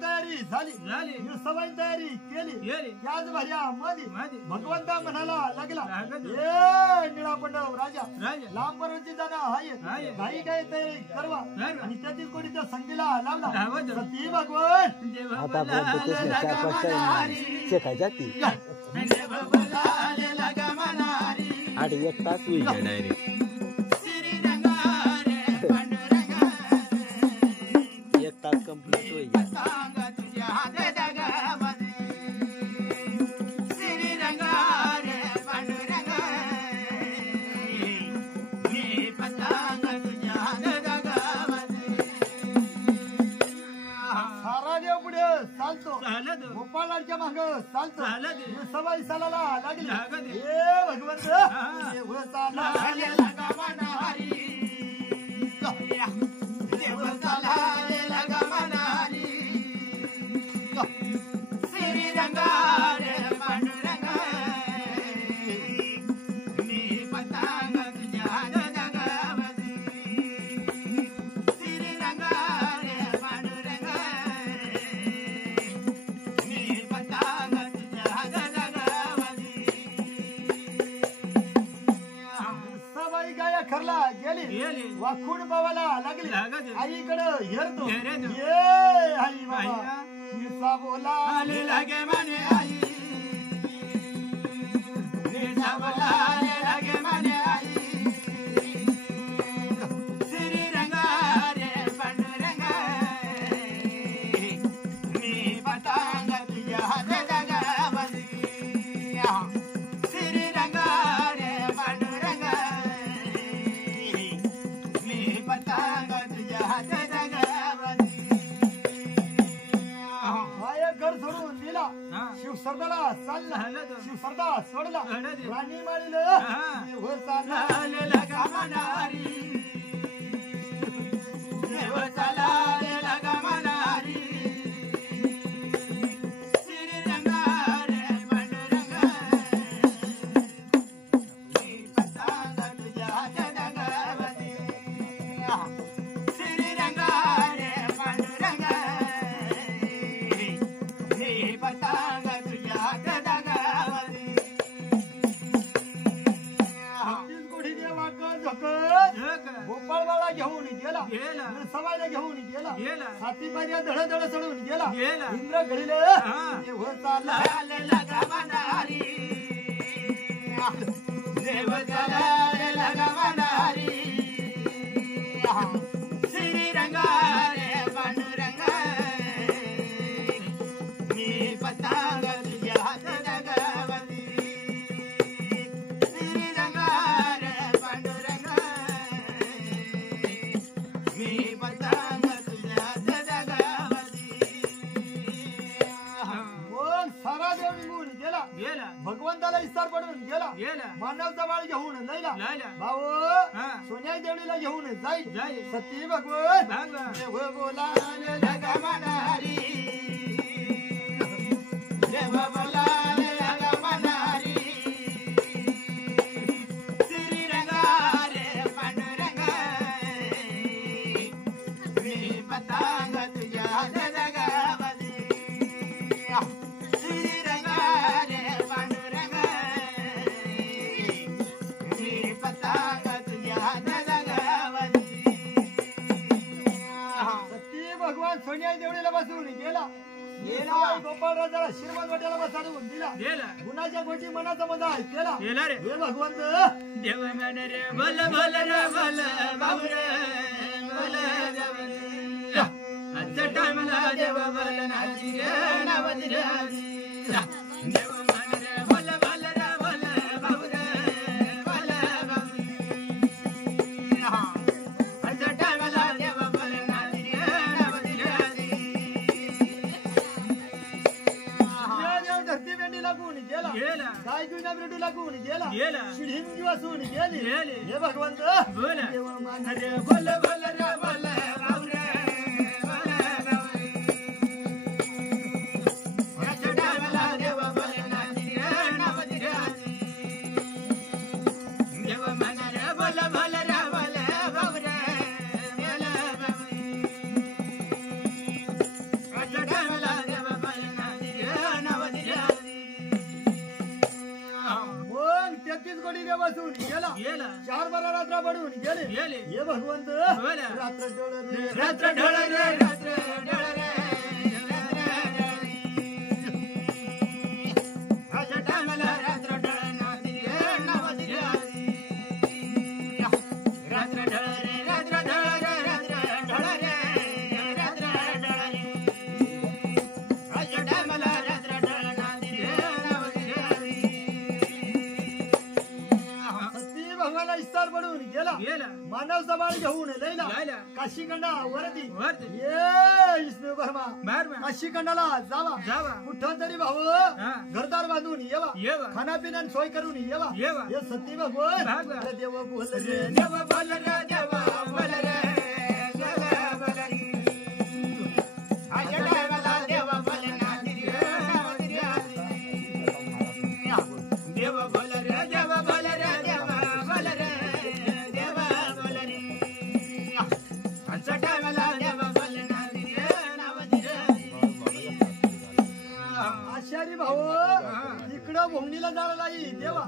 तयारी झाली सबाई तयारी केली त्याच भाज्यामध्ये भगवंता म्हणाला लागला ए निळापंडव राजा लांब पर्वती जाणं हाय काही काय तयारी करवा आणि 33 कोटीच्या संगीला लावला सती भगवान आणि 1 तास होईल डायरेक्ट 1 तास कंप्लीट होईल सवाईच्या माग चालतो चालत. सवाई चालायला लागली लागत. हे भगवंत हा. देव चाला लगा मनारी देव चालायला लगा मनारी श्रीरंगा रे पांडुरंगा मी पतंग तुझ्या जगावरी श्रीरंगा रे पांडुरंगा मी पतंग तुझ्या जगावरी सवाई गाया खरला गेली गेली. वाखून बाबाला लागली लागली. आईकडं हेरतो हेरतो. ये आई बाबा बाईला. हिचा बोला आले लगे मने आई नीचा बोलाले लगे मने आई श्रीरंगा रे पांडुरंगा मी पतंग तुझ्या जगावरी श्रीरंगा रे पांडुरंगा मी पतंग तुझ्या जगावरी माया घर सोडून दिला हा. शिव सरदाला चालला चालला. शिव सरदा सोडला सोडला. राणी हा. माळीला देव चालला लाले लगा मनारी देव चालाले लगा मनारी श्रीरंगा रे पांडुरंगा मी पतंग तुझ्या जगावरी श्रीरंगा रे पांडुरंगा मी पतंग तुझ्या जगावरी तीन कोठी देवा झोकत जग गोपाळवाला घेऊन गेला गेला. सवायला घेऊन गेला गेला. साती पाऱ्या धड धड चढून गेला गेला. इंद्र घडीले हा. देव चालला लाले लगा मनारी देव चालाले लगा मनारी श्रीरंगा रे पांडुरंगा मी पतंग तुझ्या जगावरी श्रीरंगा रे पांडुरंगा मी पतंग तुझ्या जगावरी मग सारा देव निघून गेला गेला भगवंताला इस्तार पडून गेला गेला मानव जवळ घेऊन लैला लायला भाऊ हा. सोन्या देवळीला घेऊन जाईल जाईल. सती भगवत भागवा देव बोला लगा मनारी देव बोलाले लगा मनारी श्रीरंगा रे पांडुरंगा मी पतंग तुझ्या जगावरी श्रीरंगा रे पांडुरंगा मी पतंग तुझ्या जगावरी सती भगवान सोन्या देवळीला बसवून गेला गेला. गोपाळ राजाला श्रीमंत वाट्याला बसाडून दिला गेला गुणाच्या गोष्टी मनाचा मजा केला गेला रे हे भगवंत देव मन रे भल भल रे भल बाबू रे भल देव आजच्या टायमाला देव भल नाची रे नावती रे देव मन रे भल भल रे भल बाबू रे भल बाबू आजच्या टायमाला देव भल नाची रे नावती रे या देव धरती भेंडी लागून गेला गेला. काय जुन्या ब्रेडू लागून गेला गेला. शिढींगी वासून गेली गेली. हे भगवंत बोला देव मान रे भल भल रे भल बाबू रे भल बाबू आजच्या टायमाला देव भल नाची रे नावती रे देव मन रे भल भल रे भल बाबू रे भल बाबू आजच्या टायमाला देव भल नाची रे नावती रे मग 33 कोटी देव बसून गेला गेला 4 बारा रात्र पडून गेले गेले. हे भगवंत बोला. रात्र डोळ रे रात्र ढळ रे रात्र ढळ रे आजच्या टायमाला रात्र ढळ नावती रे नावती रे रात्र ढळ रे रात्र ढळ रे रात्र ढळ रे रात्र ढळ रे आजच्या टायमाला रात्र ढळ नावती रे नावती रे सती भगवानला इस्तार पडून गेला गेला मानव जबाळ घेऊन लैला काशीगंडा वरती ये विष्णू बर्मा काशीगंडाला जावा कुठं तरी भाऊ घरदार बांधून येवा खानापिना सोय करून येवा हे सती भगवान देव बोल रे देव बोल रे देव बोल रे इकडं भोंगणीला जायला नाही देवा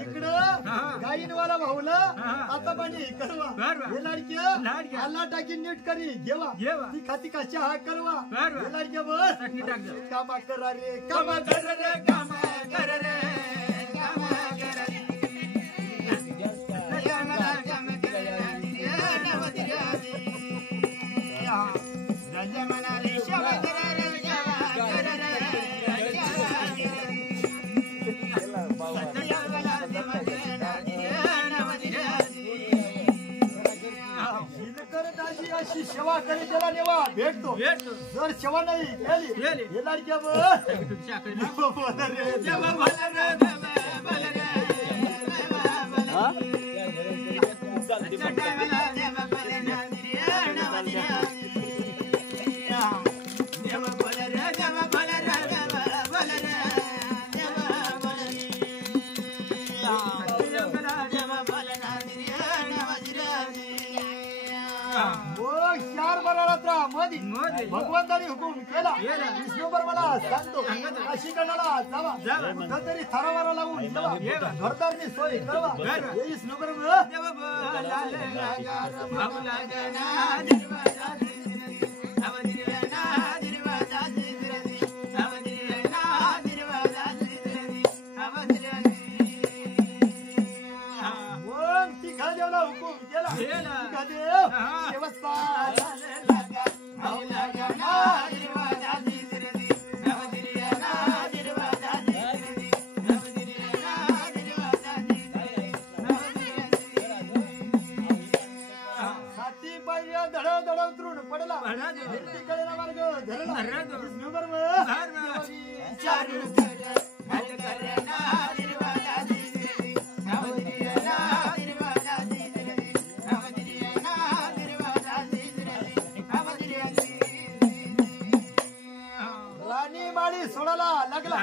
इकडं गायीनवाला भाऊला आता पाणी करवा हे लाडक्या अल्ला टाकी नीट करी देवा ती खाती कशा हा करवा हे लाडक्या बस कामा करा रे कामा कर रे कामा कर रे अशी सेवा करे त्याला नेवा भेटतो जर सेवा नाही केली हे लाडक्या भगवंतानी हुकूम केला विष्णू बर्माला सांगतो काशीगंडाला जावा कुठं तरी थरावारा लावून येवा घरदारनी सोय करवा हे विष्णू बर्मा देवला हुकूम केला देव धडा उतरून पडला मार्ग राणी माळी सोडाला लागला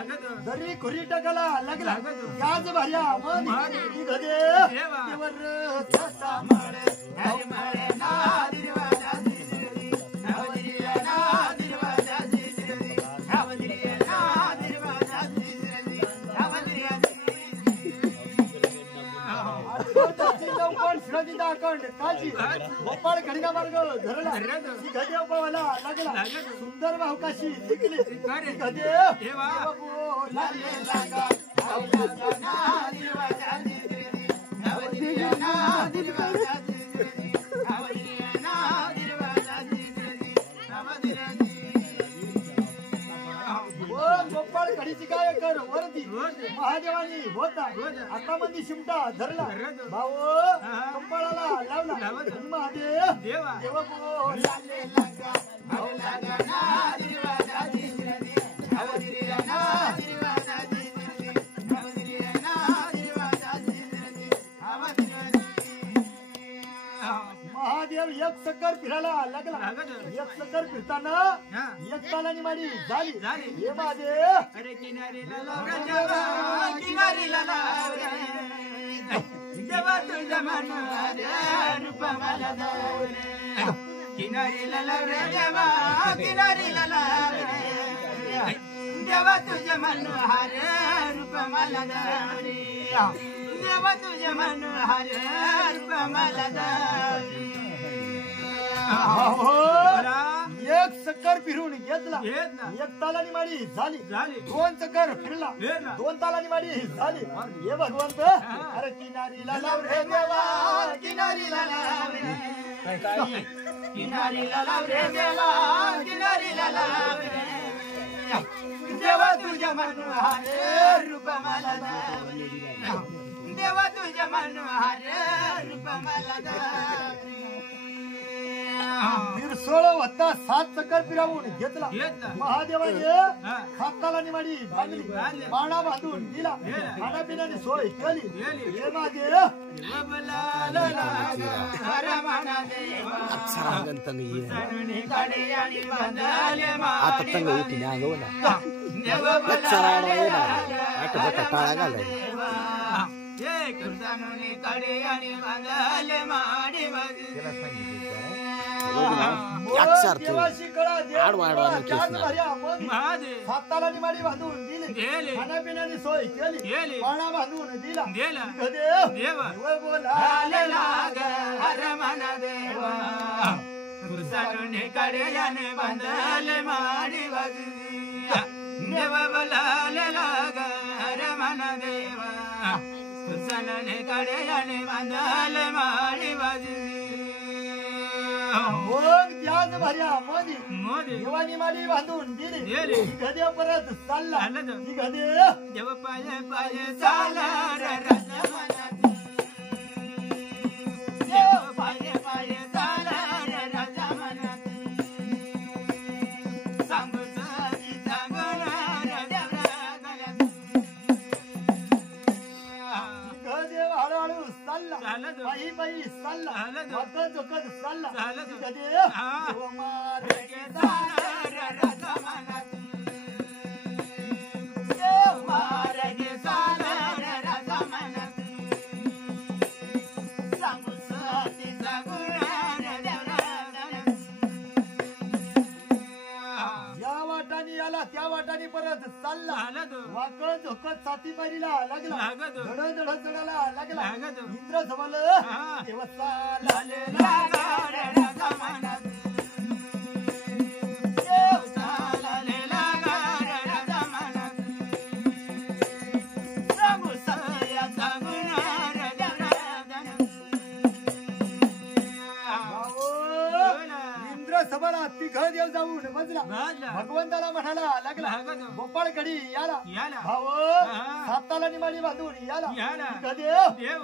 दरी खुरी टाकाला लागला याच भार्या मन गोपाळ खडगा मार्ग धरला गदेव पवाला लागला सुंदर भावकाशी दिखली गदेव गोपाळ खडीची काय कर वरती महादेवानी होता आता मंदी शिमटा धरला भाऊ कंपाळाला लावला महादेव देव महादेव एक चक्कर फिरायला लागला एक चक्कर फिरताना एक तालानी माडी झाली हे महादेव अरे किनारीला देवा तुझ्या मनोहर रूप मला दाव रे किनारीला लाव रे देवा किनारीला लाव रे देवा तुझ्या मनोहर रूप मला दाव रे देवा तुझ्या मनोहर रूप मला दाव रे एक चक्कर फिरून घेतला एक तालानी माडी झाली दोन चक्कर फिरला दोन तालानी माडी झाली हे भगवंत अरे किनारीला लाव रे देवा किनारीला लाव रे किनारीला लाव रे देवा किनारीला लाव रे देवा तुझ्या मनोहर रूप मला दाव रे देवा तुझ्या मनोहर रूप मला निर्सोळ होता 7 चक्कर फिरवून घेतला महादेवाने हाताला निवाडी बांधली बाणा बांधून दिला खाण्यापिण्याची सोय केली हे महादेव आता तंग येते ना गो ना बच्चाला येणार टाळा घालाय हाताला निवाडी बांधून दिली खाण्यापिण्याची सोय केली बाणा बांधून दिला देव कड्याने बांधले माडी बाजू देव बोलाले लागा रमण देवा सनने कड्याने बांधले माडी बाजू मग त्याच भर्या मोदी देवानी माडी बांधून दिली गदेव परत चालला देव पाये पाये चाला देव पाये पाये चाला बाई बाई चालला वकत वकत चालला त्या वाटाने परत चालला वाकत झोकत साथी बारीला लागला धड चढायला लागला इंद्र समल तेव्हा सभाला तिघ देव जाऊन बसला भगवंताला म्हणाला लागला गोपाळ कडी याला भाव हाताला निमाडी बांधून याला देव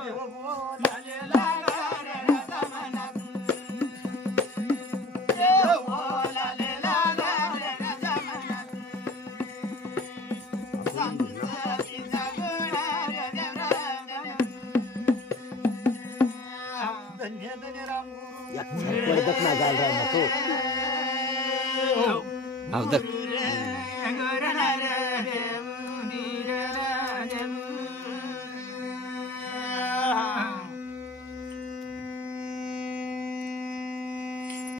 ना तो